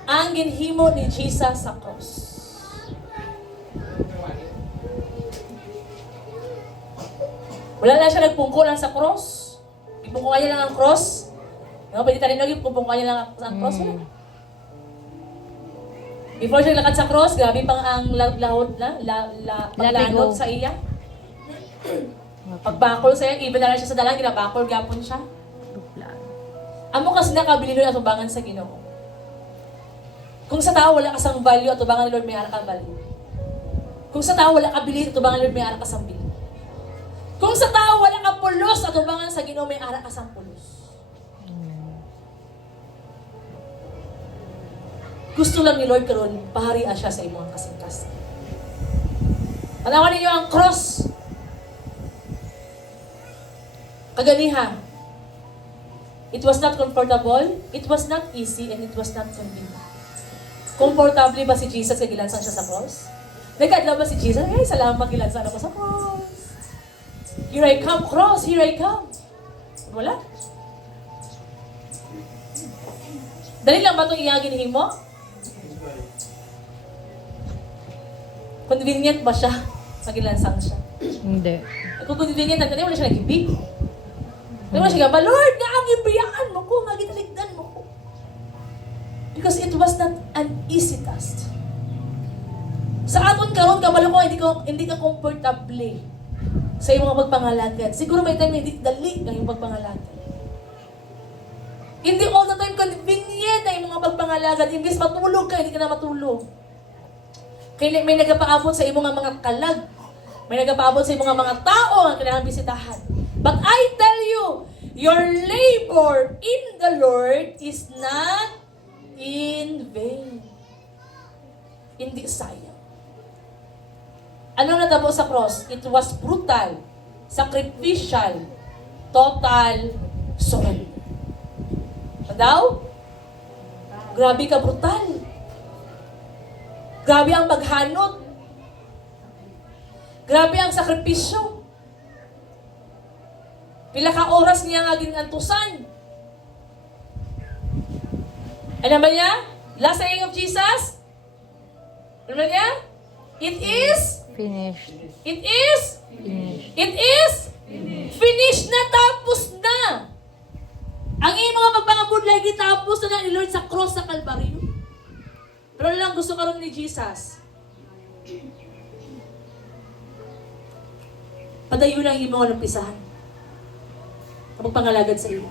ang ginhimo ni Jesus sa cross. Wala na siya nagpungko lang sa cross. Ipungko niya lang ang cross. Pwede tayo naging pungko niya lang ang cross. Wala. Before siya lakad sa cross, grabe pang ang paglanod sa iya. Pagbakol sa iya, even na lang siya sa dalang, ginabakol, gapon siya. Amo kasi nakabili nun atubangan sa Ginoo. Kung sa tao wala ka sang value, atubangan ni Lord may ara ka value. Kung sa tao wala ka bili, atubangan ni Lord may ara ka sang bili. Kung sa tao wala ka pulos, atubangan sa Ginoo may ara ka sang pulos. Gusto lang ni Lord karon paharian siya sa imong kasing-kasing. Panawan ninyo ang cross. Kaganiha. It was not comfortable, it was not easy, and it was not convenient. Komportable ba si Jesus kaya gilansan siya sa cross? Nagkadlaw ba si Jesus? Ay, salamat gilansan ako sa cross. Here I come, cross, here I come. Wala. Dali lang ba itong iyagin mo? Convenient ba siya? Magilansang siya. Hindi. Kung convenient, wala siya nag-ibig. Wala siya gaba, Lord, nga ang ibiyaan mo ko, nga gitaligdan mo ko. Because it was not an easy task. Sa aton karon kabalo ko, hindi ka comfortable sa iyong mga pagpangalagad. Siguro may time na hindi dali ang iyong pagpangalagad. Hindi all the time convenient na yung mga pagpangalagad. Imbis matulog ka, hindi ka na matulog. Kaya may nagapaabot sa imong mga kalag. May nagapaabot sa imong mga tao ang kailangan bisitahan. But I tell you, your labor in the Lord is not in vain. Hindi sayang. Ano natabo sa cross? It was brutal, sacrificial, total surrender. Ano daw? Grabe ka brutal. Grabe ang paghanot. Grabe ang sakripisyo. Pila ka oras niya nga ginantusan. Ano ba niya? Last saying of Jesus? Ano ba niya? It is? Finished. It is? Finished. It is? Finished na, tapos na. Ang iyong mga pagpangabud lagi tapos na ni Lord sa cross sa Kalbaryo. Pero lang gusto karon ni Jesus. Padayon lang yung mga napisahan. Kapag pangalagad sa iyo.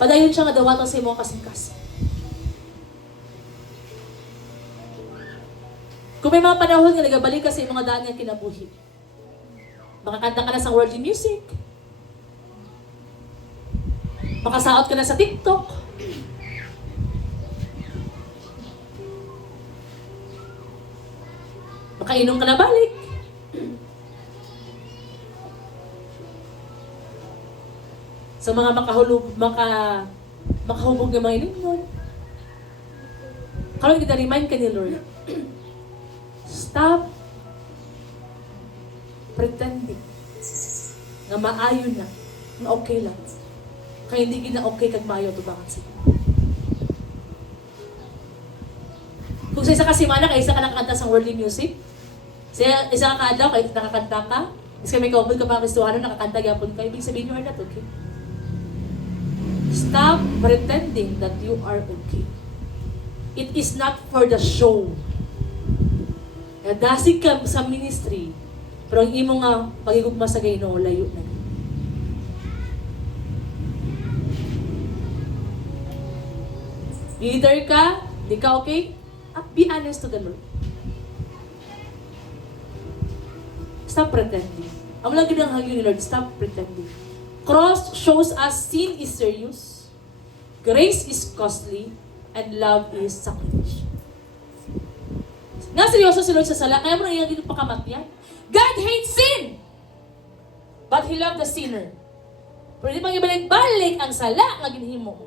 Padayon siya nga dawatan sa imong kasing-kasing. Kung may mga panahon nga nagabalik ka sa imong daan nga kinabuhi. Makakanta ka na sa worldly music. Makasaot ka na sa TikTok. Makainom ka na balik. Sa mga makahubog ng mga inuman. Kalau kita remind ka ni Lord, stop pretending nga maayo na okay lang. Kaya hindi gina okay kag maayo tubangan sila. Kung sa isa ka simana, kaya isa ka nakakanta sa worldly music, sa isa ka adlaw, kaya nakakanta ka, isa may kaubod ka pa Kristohano, nakakanta gyapon ka, ibig sabihin you are not okay. Stop pretending that you are okay. It is not for the show. Nadasig ka sa ministry, pero ang imo nga pagigugma sa Ginoo layo na. Leader ka, di ka okay? Be honest to the Lord. Stop pretending. Ang lagi ng hagyo ni Lord, stop pretending. Cross shows us sin is serious, grace is costly, and love is sacrificial. Nga seryoso si Lord sa sala, kaya mo na iyan dito pakamatyan. God hates sin, but He loved the sinner. Pero di bang ibalik-balik ang sala nga ginhimo mo.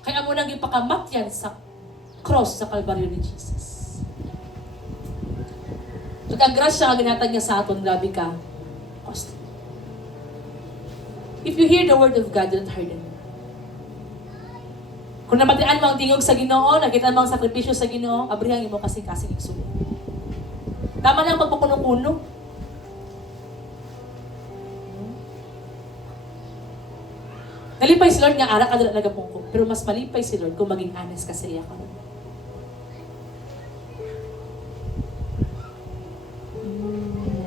Kaya mo nang ipakamatyan sa cross sa Kalbaryo ni Jesus. So, ang grasya nga ginatag niya sa aton, grabe ka. Costly. If you hear the word of God, don't harden. Kung namatian mo ang tingog sa Ginoo, nakita mo ang sakripisyo sa Ginoo, abrihan mo kasi igsulo. Tama na ang pagpupuno-puno. Nalipay si Lord nga ara ka na nagapungko, pero mas malipay si Lord kung maging honest ka sa iya ka.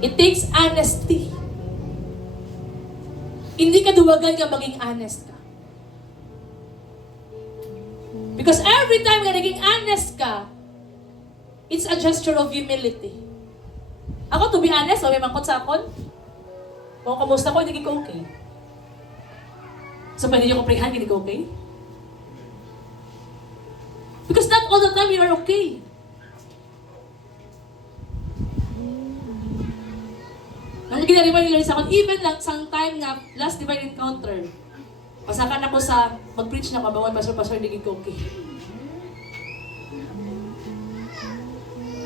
It takes honesty. Hindi ka duwagan nga maging honest ka. Because every time nga naging honest ka, it's a gesture of humility. Ako, to be honest, may mangkot sa akon. Kung kamusta ko, hindi ko okay. So, pwede niyo ko prehan, hindi ko okay? Because not all the time you are okay. Ang ginaliman nila sa akin, even lang sang time nga, last divine encounter, pasakan ako sa mag-preach na kabawan, pastor, hindi ko okay.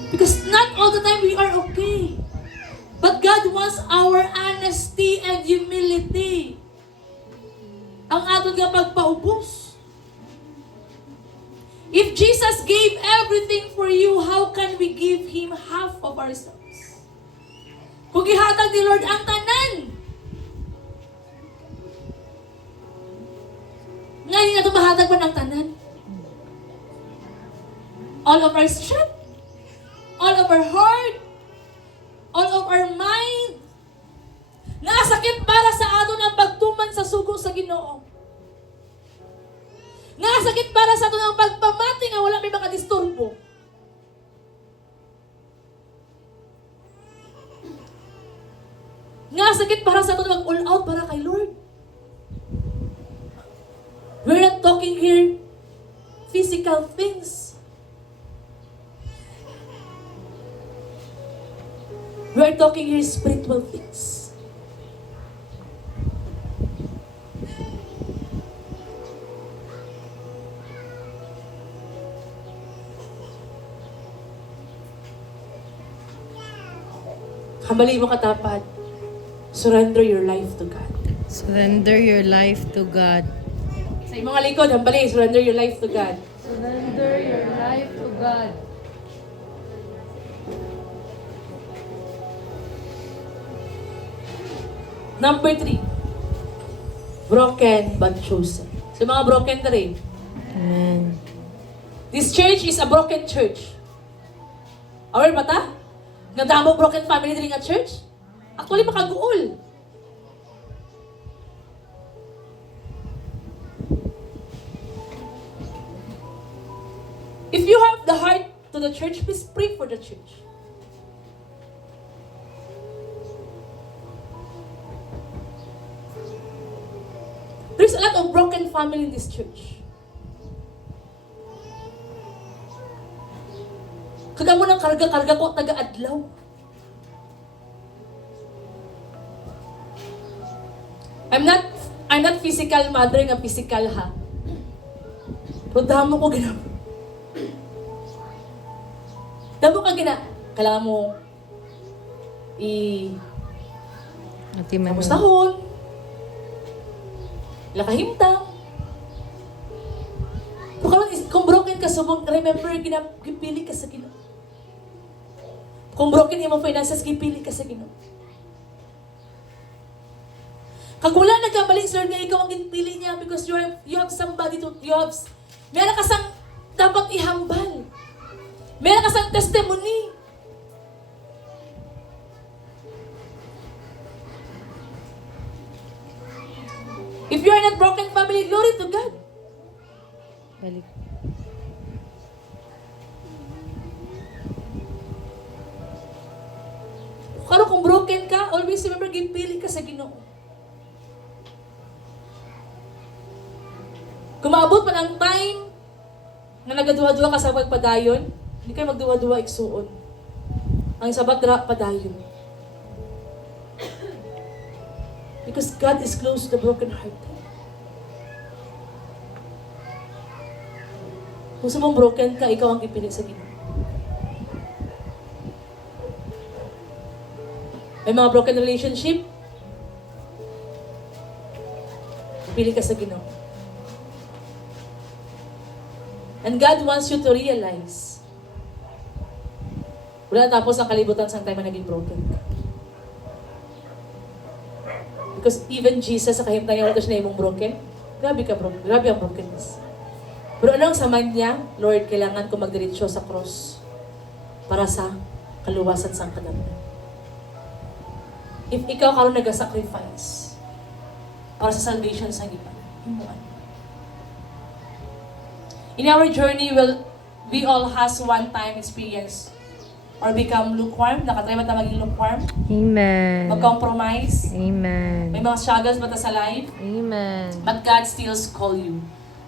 Because not all the time we are okay. But God wants our honesty and humility. Ang aton nga pagpaubos. If Jesus gave everything for you, how can we give Him half of ourselves? Kung ihatag ni Lord ang tanan, ngayon nga tumahatag pa ng tanan. All of our strength, all of our heart, all of our mind. Nasakit para sa aton ang pagtuman sa sugo sa Ginoo. Nga sakit para sa ito ng pagpamati nga wala may makadisturbo. Nga sakit para sa ito na mag-all out para kay Lord. We're not talking here physical things. We're talking here spiritual things. Hambali mo katapat. Surrender your life to God. Surrender your life to God. Sa mga likod, hambali, surrender your life to God. Surrender your life to God. Number 3. Broken but chosen. So mga broken na rin. Amen. This church is a broken church. Aware ba ta? Nga damo broken family rin nga church? Actually, makaguol. If you have the heart to the church, please pray for the church. There's a lot of broken family in this church. Kaga mo ng karga-karga ko, taga-adlaw. I'm not physical mother nga physical ha. Pero damo ko gina. Damo ka gina. Kailangan mo Ati man. kamustahon. Lakahimtang. Pero kung broken ka subong, remember, gipili ka sa Ginoo. Kung broken yung mga finances, gipili ka sa Ginoo. Kag wala nagkamali, Lord, nga ikaw ang gipili niya because you have somebody to, meron ka sang dapat ihambal. Meron ka sang testimony. If you are not broken family, glory to God. Balik. Karo kung broken ka, always remember, gipili ka sa Ginoo. Kung maabot pa ng time na nagaduwa-duwa ka sa pagpadayon, hindi kayo magduwa-duwa igsuon. Ang sabat dira padayon. Because God is close to the broken heart. Kung sa mong broken ka, ikaw ang ipili sa Ginoo. May mga broken relationship, ipili ka sa Ginoo. And God wants you to realize, wala tapos ang kalibutan sa time na naging broken ka. Because even Jesus, sa kahimtang niya, siya na imong broken. Grabe ka, broken. Grabe ang brokenness. Pero ano ang saman niya? Lord, kailangan ko magdiretso sa cross para sa kaluwasan sa kadamnan. If ikaw karon nag-sacrifice para sa salvation sa iba, himuan. In our journey, we all has one-time experience or become lukewarm. Nakatry ba tayo maging lukewarm? Amen. Mag-compromise? Amen. May mga struggles ba ta sa life? Amen. But God still call you.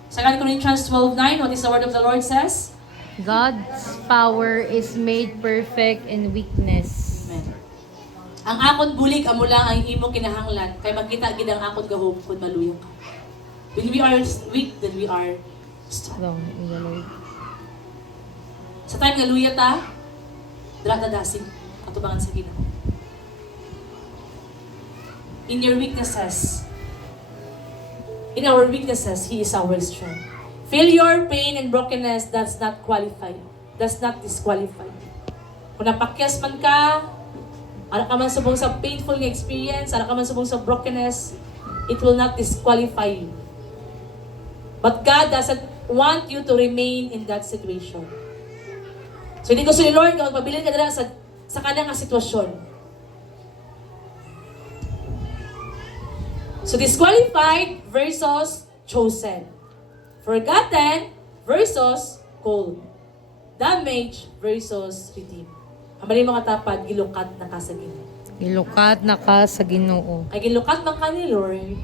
2 Corinthians 12:9, what is the word of the Lord says? God's power is made perfect in weakness. Amen. Ang akon bulig amo lang ang imo kinahanglan kay makita gid ang akon gahom kun maluyo ka. When we are weak, then we are strong. Long in the Lord. Sa time nga luya ta, dra ta dasig katubangan sa Ginoo. In your weaknesses, in our weaknesses, He is our strength. Failure, pain, and brokenness does not qualify. Does not disqualify. Kung napakyas man ka, ara ka man subong sa painful nga experience, ara ka man subong sa brokenness, it will not disqualify you. But God doesn't want you to remain in that situation. So hindi ko si Lord kung magpabilin ka dira sa kanang sitwasyon. So disqualified versus chosen. Forgotten versus cold. Damage versus redeem. Ang mali mga tapad, gilukat na ka sa Ginoo. Ilukat na ka sa Ginoo. Ay gilukat man ka ni Lord.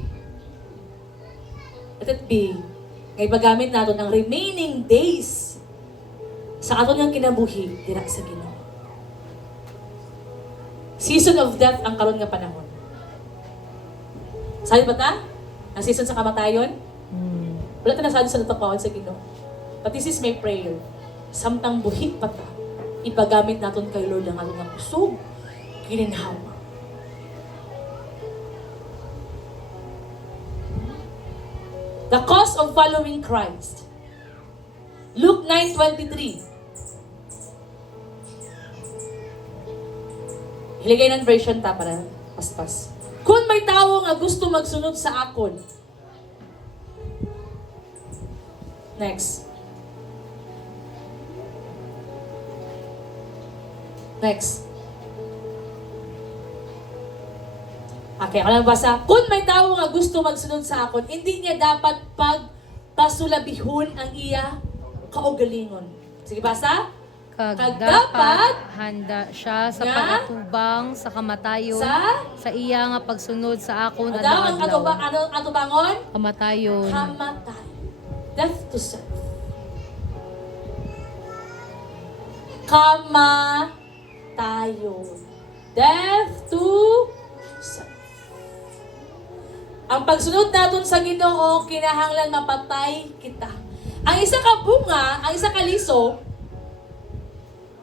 Let it be. Ngay magamit natin ang remaining days sa aton nga kinabuhi dira sa Ginoo. Season of death ang karon nga panahon. Sabi ba ta? Ang season sa kamatayon? Wala ta nasabi sa natapawad sa Ginoo. But this is my prayer. Samtang buhi pa ta, ipagamit naton kay Lord ang aton nga kusog, gininhawa. The cost of following Christ. Luke 9:23. Hiligay ng version ta para paspas. Kung may tao nga gusto magsunod sa akon. Next. Next. Okay, ako lang basa. Kung may tao nga gusto magsunod sa akon, hindi niya dapat pagpasulabihon ang iya kaugalingon. Sige, basa? Kag dapat dapat handa siya sa nga pag-atubang sa kamatayon sa iya nga pagsunod sa akon Daw ang adlaw. atubangon? Kamatayon. Kamatay. Death to self. Kamatayon. Death to self. Ang pagsunod natin sa Ginoo, kinahanglan mapatay kita. Ang isa ka bunga, ang isa ka liso,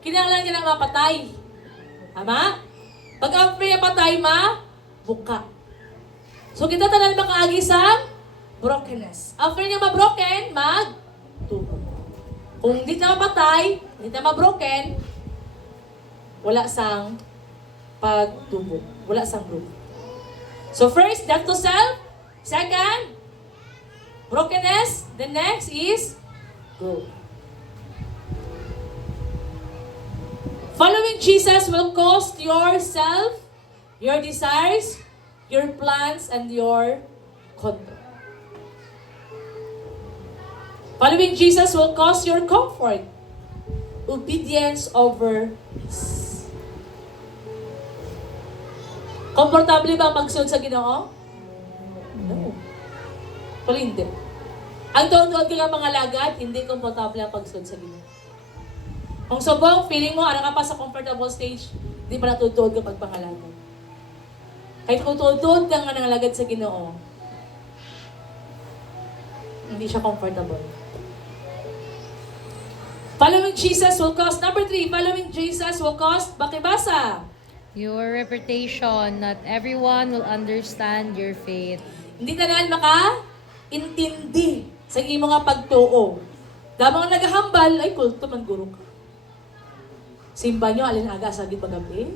kinahanglan niya na mapatay. Tama? Pag ang pinapatay, buka. So kita tanan makaagi sa brokenness. After niya ma-broken, magtubo. Kung hindi na mapatay, hindi na ma-broken, wala sang pagtubo. Wala sang growth. So first, death to self. Second, brokenness. The next is growth. Following Jesus will cost yourself, your desires, your plans, and your control. Following Jesus will cost your comfort, obedience over peace. Komportable ba magsunod sa Ginoo? No. Pero hindi. Ang tuod-tuod ka nga mga lagad, hindi komportable ang pagsunod sa Ginoo. Kung subong, feeling mo, ano ka pa sa comfortable stage, hindi pa natutuod ka pagpangalagad. Kahit kung tuod-tuod ka nga nangalagad sa Ginoo, hindi siya comfortable. Following Jesus will cost, number 3, following Jesus will cost, bakibasa. Your reputation, not everyone will understand your faith. Hindi tanan maka-intindi sa imo nga pagtuo. Damang naghahambal, ay kulto man guro ka. Simba nyo, alin aga sa pagabi.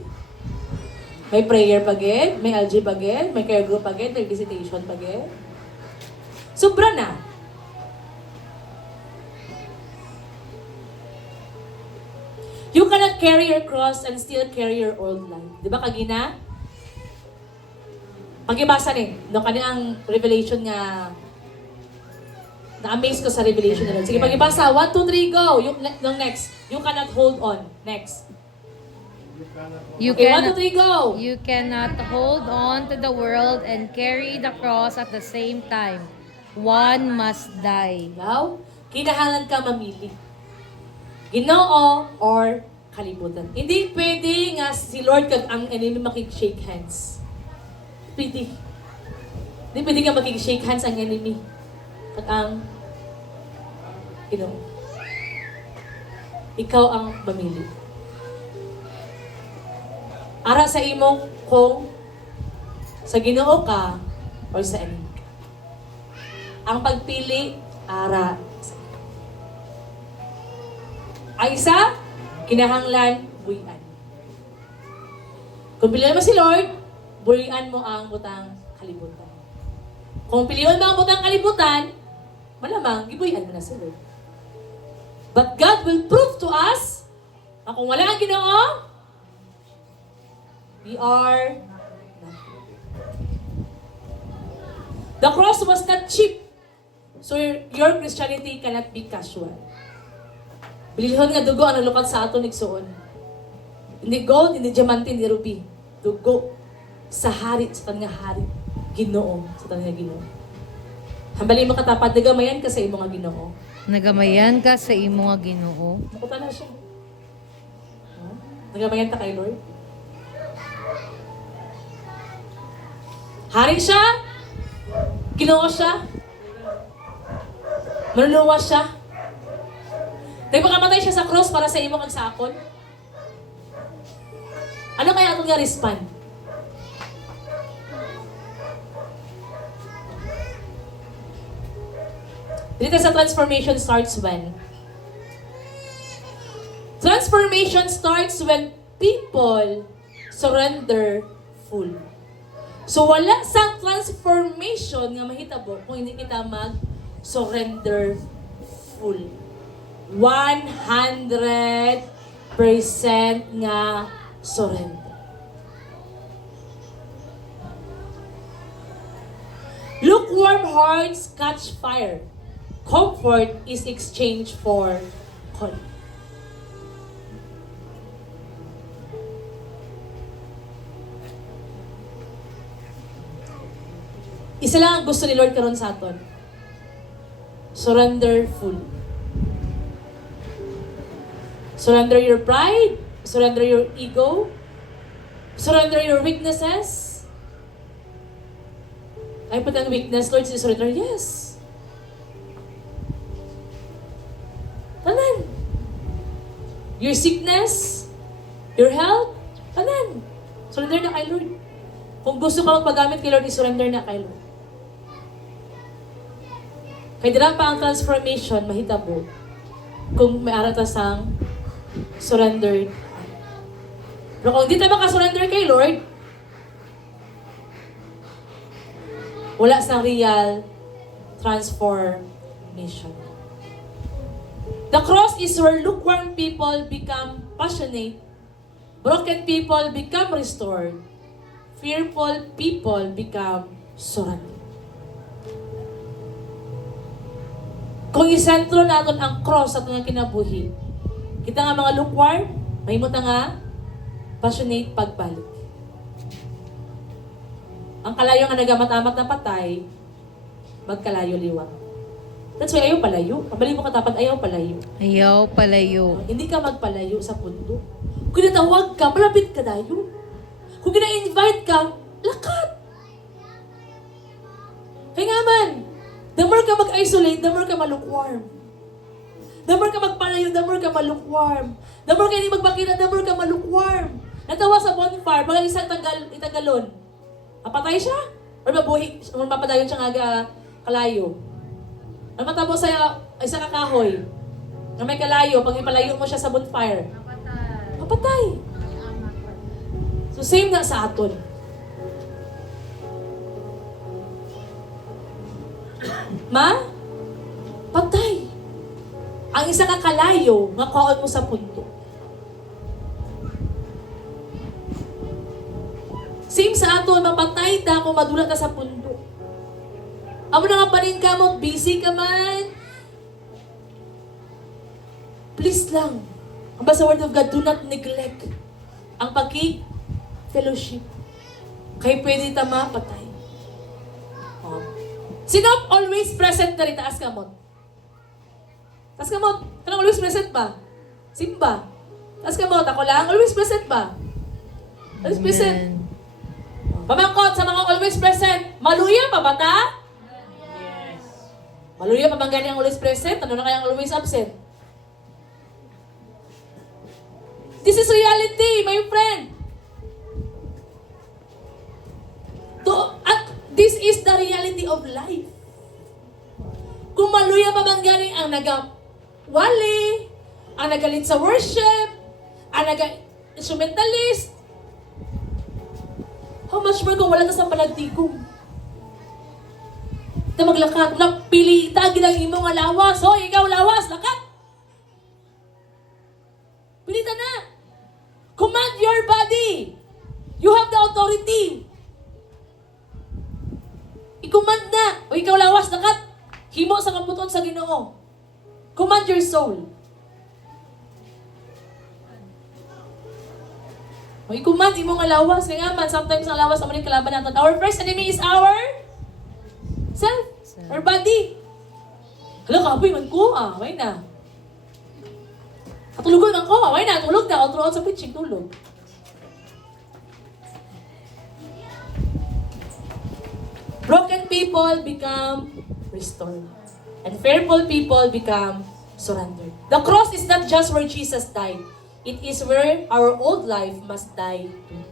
May prayer pagid, may LG pagid, may care group pagid, may visitation pagid. Sobra na. You cannot carry your cross and still carry your old life. Di ba kagina? Pagibasa ni, no kani ang revelation nga na-amaze ko sa revelation nila. Sige, pagibasa. 1, 2, 3, go! Yung next. You cannot hold on. Next. You Okay, 1, cannot, 2, 3, go! you cannot hold on to the world and carry the cross at the same time. One must die. Now, kinahanglan ka mamili. Ginoo or kalibutan. Hindi pwede nga si Lord kag ang enemy makik-shake hands. Pwede. Hindi pwede ka makik-shake hands ang enemy. Kag ang Ginoo. Ikaw ang mamili. Ara sa imo kung sa Ginoo ka or sa enemy ka. Ang pagpili, ara sa ay isa, kinahanglan, buhian. Kung pilihan mo si Lord, buhian mo ang butang kalibutan. Kung pilihan mo ang butang kalibutan, malamang, gibuhian mo na si Lord. But God will prove to us na kung wala ang Ginoo, we are nothing. The cross was not cheap. So your Christianity cannot be casual. Bilihon nga dugo ang nalukat sa ato nigsuon. Hindi gold, hindi diamante, hindi ruby. Dugo sa hari, sa tanang hari. Ginoo, sa tanang Ginoo. Hambali mo katapad, nagamayan ka sa imo nga Ginoo. Nagamayan ka sa imo nga Ginoo. Nakuta na siya. Nagamayan ta kay Lord. Hari siya. Ginoo siya. Manuluwa siya. Nagpakamatay siya sa cross para sa imong agsakon. Ano kaya atong nga respond? Dito sa transformation starts when? Transformation starts when people surrender full. So wala sa transformation nga mahitabo kung hindi kita mag-surrender full. 100% nga surrender. Lukewarm hearts catch fire. Comfort is exchanged for cold. Isa lang ang gusto ni Lord karon sa aton. Surrender full. Surrender your pride. Surrender your ego. Surrender your weaknesses. Ay pa ang weakness, Lord, surrender. Yes. Tanan. Your sickness, your health, tanan. Surrender na kay Lord. Kung gusto ka magpagamit kay Lord, i-surrender na kay Lord. Kaya dira pa ang transformation, mahitabo. Kung may aratas ang surrendered. Pero kung di tayo makasurrender kay Lord, wala sa real transformation. The cross is where lukewarm people become passionate, broken people become restored, fearful people become surrendered. Kung isentro natin ang cross sa itong kinabuhi, kita nga mga lukewarm, mahimot nga passionate pagbalik. Ang kalayo nga nagamat-amat na patay, magkalayo liwat. That's why ayaw palayo. Pabalik mo katapat, ayaw palayo. Ayaw palayo. Hindi ka magpalayo sa pundo. Kung natawag ka, malapit ka dayo. Kung gina-invite ka, lakat. Kaya nga man, the more ka mag-isolate, the more ka malukwarm. The more ka magpalayo, the more ka malukwarm. The more ka hindi magpakita, the more ka malukwarm. Natawa sa bonfire, pag isang itagalon, mapatay siya? Or mabuhi, or mapadayon siya nga kalayo? Ano matabo sa isang kakahoy na may kalayo, pag ipalayo mo siya sa bonfire? Mapatay. So same na sa aton. Patay. Ang isa ka kalayo, nga kaon mo sa punto. Same sa aton, mapatay ta kung madulat na sa punto. Amo na nga pa rin ka mo, busy ka man. Please lang. Ang sa Word of God, do not neglect ang paki-fellowship. Kaya pwede ta mapatay. Sino always present na rin? Taas ka mo. Taas ka mo. Kanang always present ba? Simba. Taas ka mo. Ako lang. Always present ba? Always present. Pamangkot sa mga always present. Maluya pa ba ta? Yes. Maluya pa bang ganyan ang always present? Ano na kayang always absent? This is reality, my friend. At this is the reality of life. Kung maluya pa bang galing ang nagawali, ang nagalit sa worship, ang naga-instrumentalist, how much more kung wala na sa panagtigong? Na maglakat, napilita, ginang imong nga lawas. So, ikaw lawas, lakat. Pilita na. Command your body. You have the authority. I-command na. O ikaw lawas, lakat. Himo sa kabuton sa Ginoo. Command your soul. I-command imong alawas. Kaya nga man, sometimes ang alawas naman yung kalaban natin. Our first enemy is our self. Our body. Hala, kapoy man ko. Why na? Katulugon man ko. Why na? Tulog na. Throughout sa preaching, tulog. Broken people become restored. And fearful people become surrendered. The cross is not just where Jesus died. It is where our old life must die too.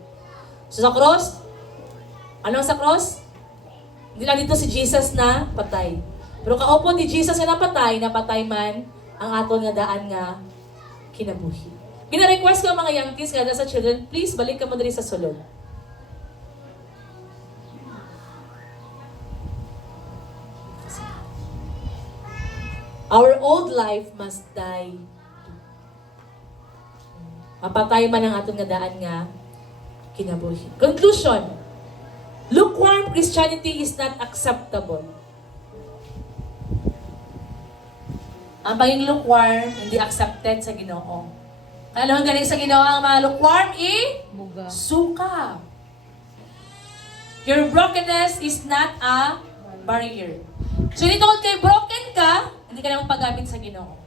So sa cross, ano sa cross? Hindi lang dito si Jesus na patay. Pero kaupo ni Jesus na napatay man ang aton nga daan nga kinabuhi. Gina-request ko ang mga young kids kada sa children, please balik ka mo diri sa sulod. Our old life must die. Mapatay man ang atong nga daan nga kinabuhi. Conclusion. Lukewarm Christianity is not acceptable. Ang pagiging lukewarm, hindi accepted sa Ginoo. Kaya lang galing sa Ginoo ang mga lukewarm, Buga. suka. Your brokenness is not a barrier. So, hindi tungkol kay broken ka, hindi ka naman paggamit sa Ginoo.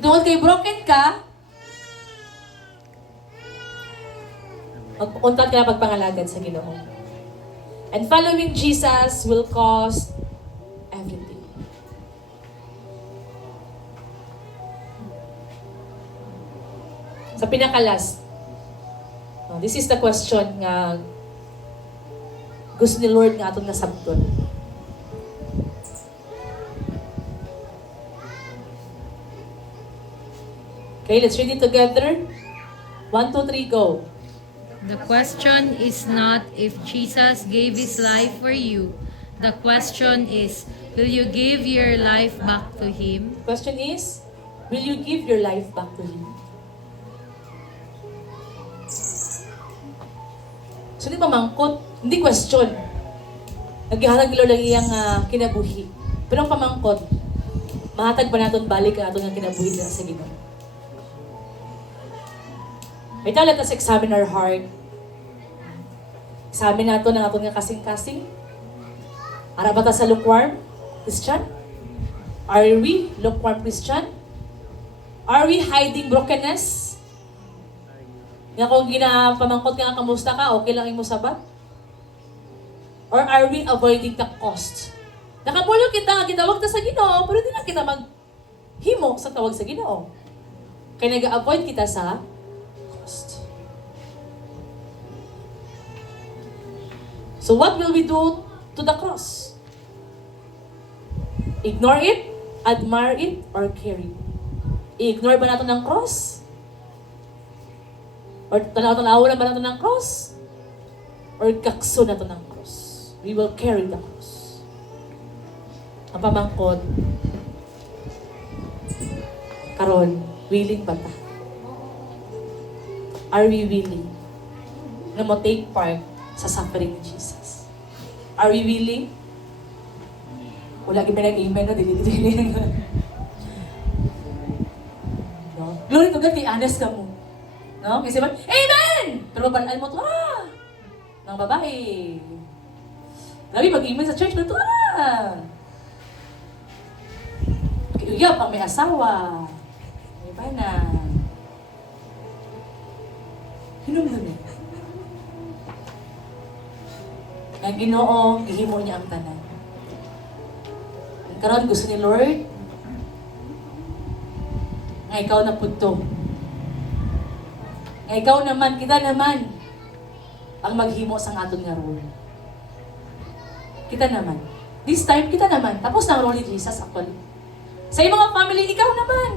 Tungkol kay broken ka, magpupunta ka na pagpangalagad sa Ginoo. And following Jesus will cost everything. Sa pinakalas, this is the question nga gusto ni Lord nga atong nasabton. Okay, let's read it together. 1, 2, 3, go. The question is not if Jesus gave his life for you. The question is, will you give your life back to him? Question is, will you give your life back to Him? So, di pamangkot, hindi question. Naghihatag nilo lang iyang kinabuhi. Pero ang pamangkot, mahatag ba natin balik ang atong kinabuhi na sa Ginoo? May tao, let us examine our heart. Examine nato ng atong nga kasing-kasing. Ara ba ta sa lukewarm Christian? Are we lukewarm Christian? Are we hiding brokenness? Nga kung ginapamangkot nga kamusta ka, okay lang imo sabat? Or are we avoiding the cost? Nakapulo kita, gitawag ta sa Ginoo, pero di na kita maghimo sa tawag sa Ginoo. Kaya nag-avoid kita sa cost. So what will we do to the cross? Ignore it, admire it, or carry it? I-ignore ba natin ng cross? Or tanaw-tanaw lang ba natin ng cross? Or kakso natin ng cross? We will carry the cross. Ang pamangkot, karon, willing ba ta? Are we willing na mo take part sa suffering ni Jesus? Are we willing? Wala kita nag-amen na, dili-dili. No? Glory to God, kay honest ka mo. No? Kasi ba, amen! Pero balaan mo ito, ng babae. Grabe, mag-amen sa church na ito, Kaya pang may asawa. May ba na? Hinumdumi. Ang Ginoo, gihimo niya ang tanan. Karon gusto ni Lord nga ikaw na pudto. Nga ikaw naman, kita naman ang maghimo sa aton nga role. Kita naman. This time, kita naman. Tapos na ang role ni Jesus actually. Sa iyong mga family, ikaw naman.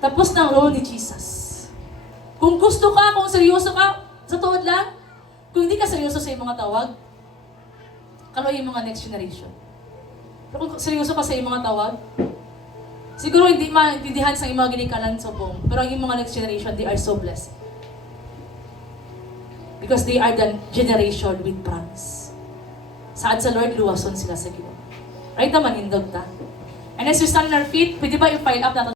Tapos na ang role ni Jesus. Kung gusto ka, kung seryoso ka, sa tuwad lang, kung hindi ka seryoso sa iyong mga tawag, kalo yung mga next generation. Pero kung seryoso ka sa iyong mga tawag, siguro hindi maintindihan sa iyong mga ginikanan sa buong. Pero ang iyong mga next generation, they are so blessed. Because they are the generation with promise. Saad sa Lord, luwason sila sa Ginoo. Right naman, hindog ta. And as we stand on our feet, pwede ba i-file up natin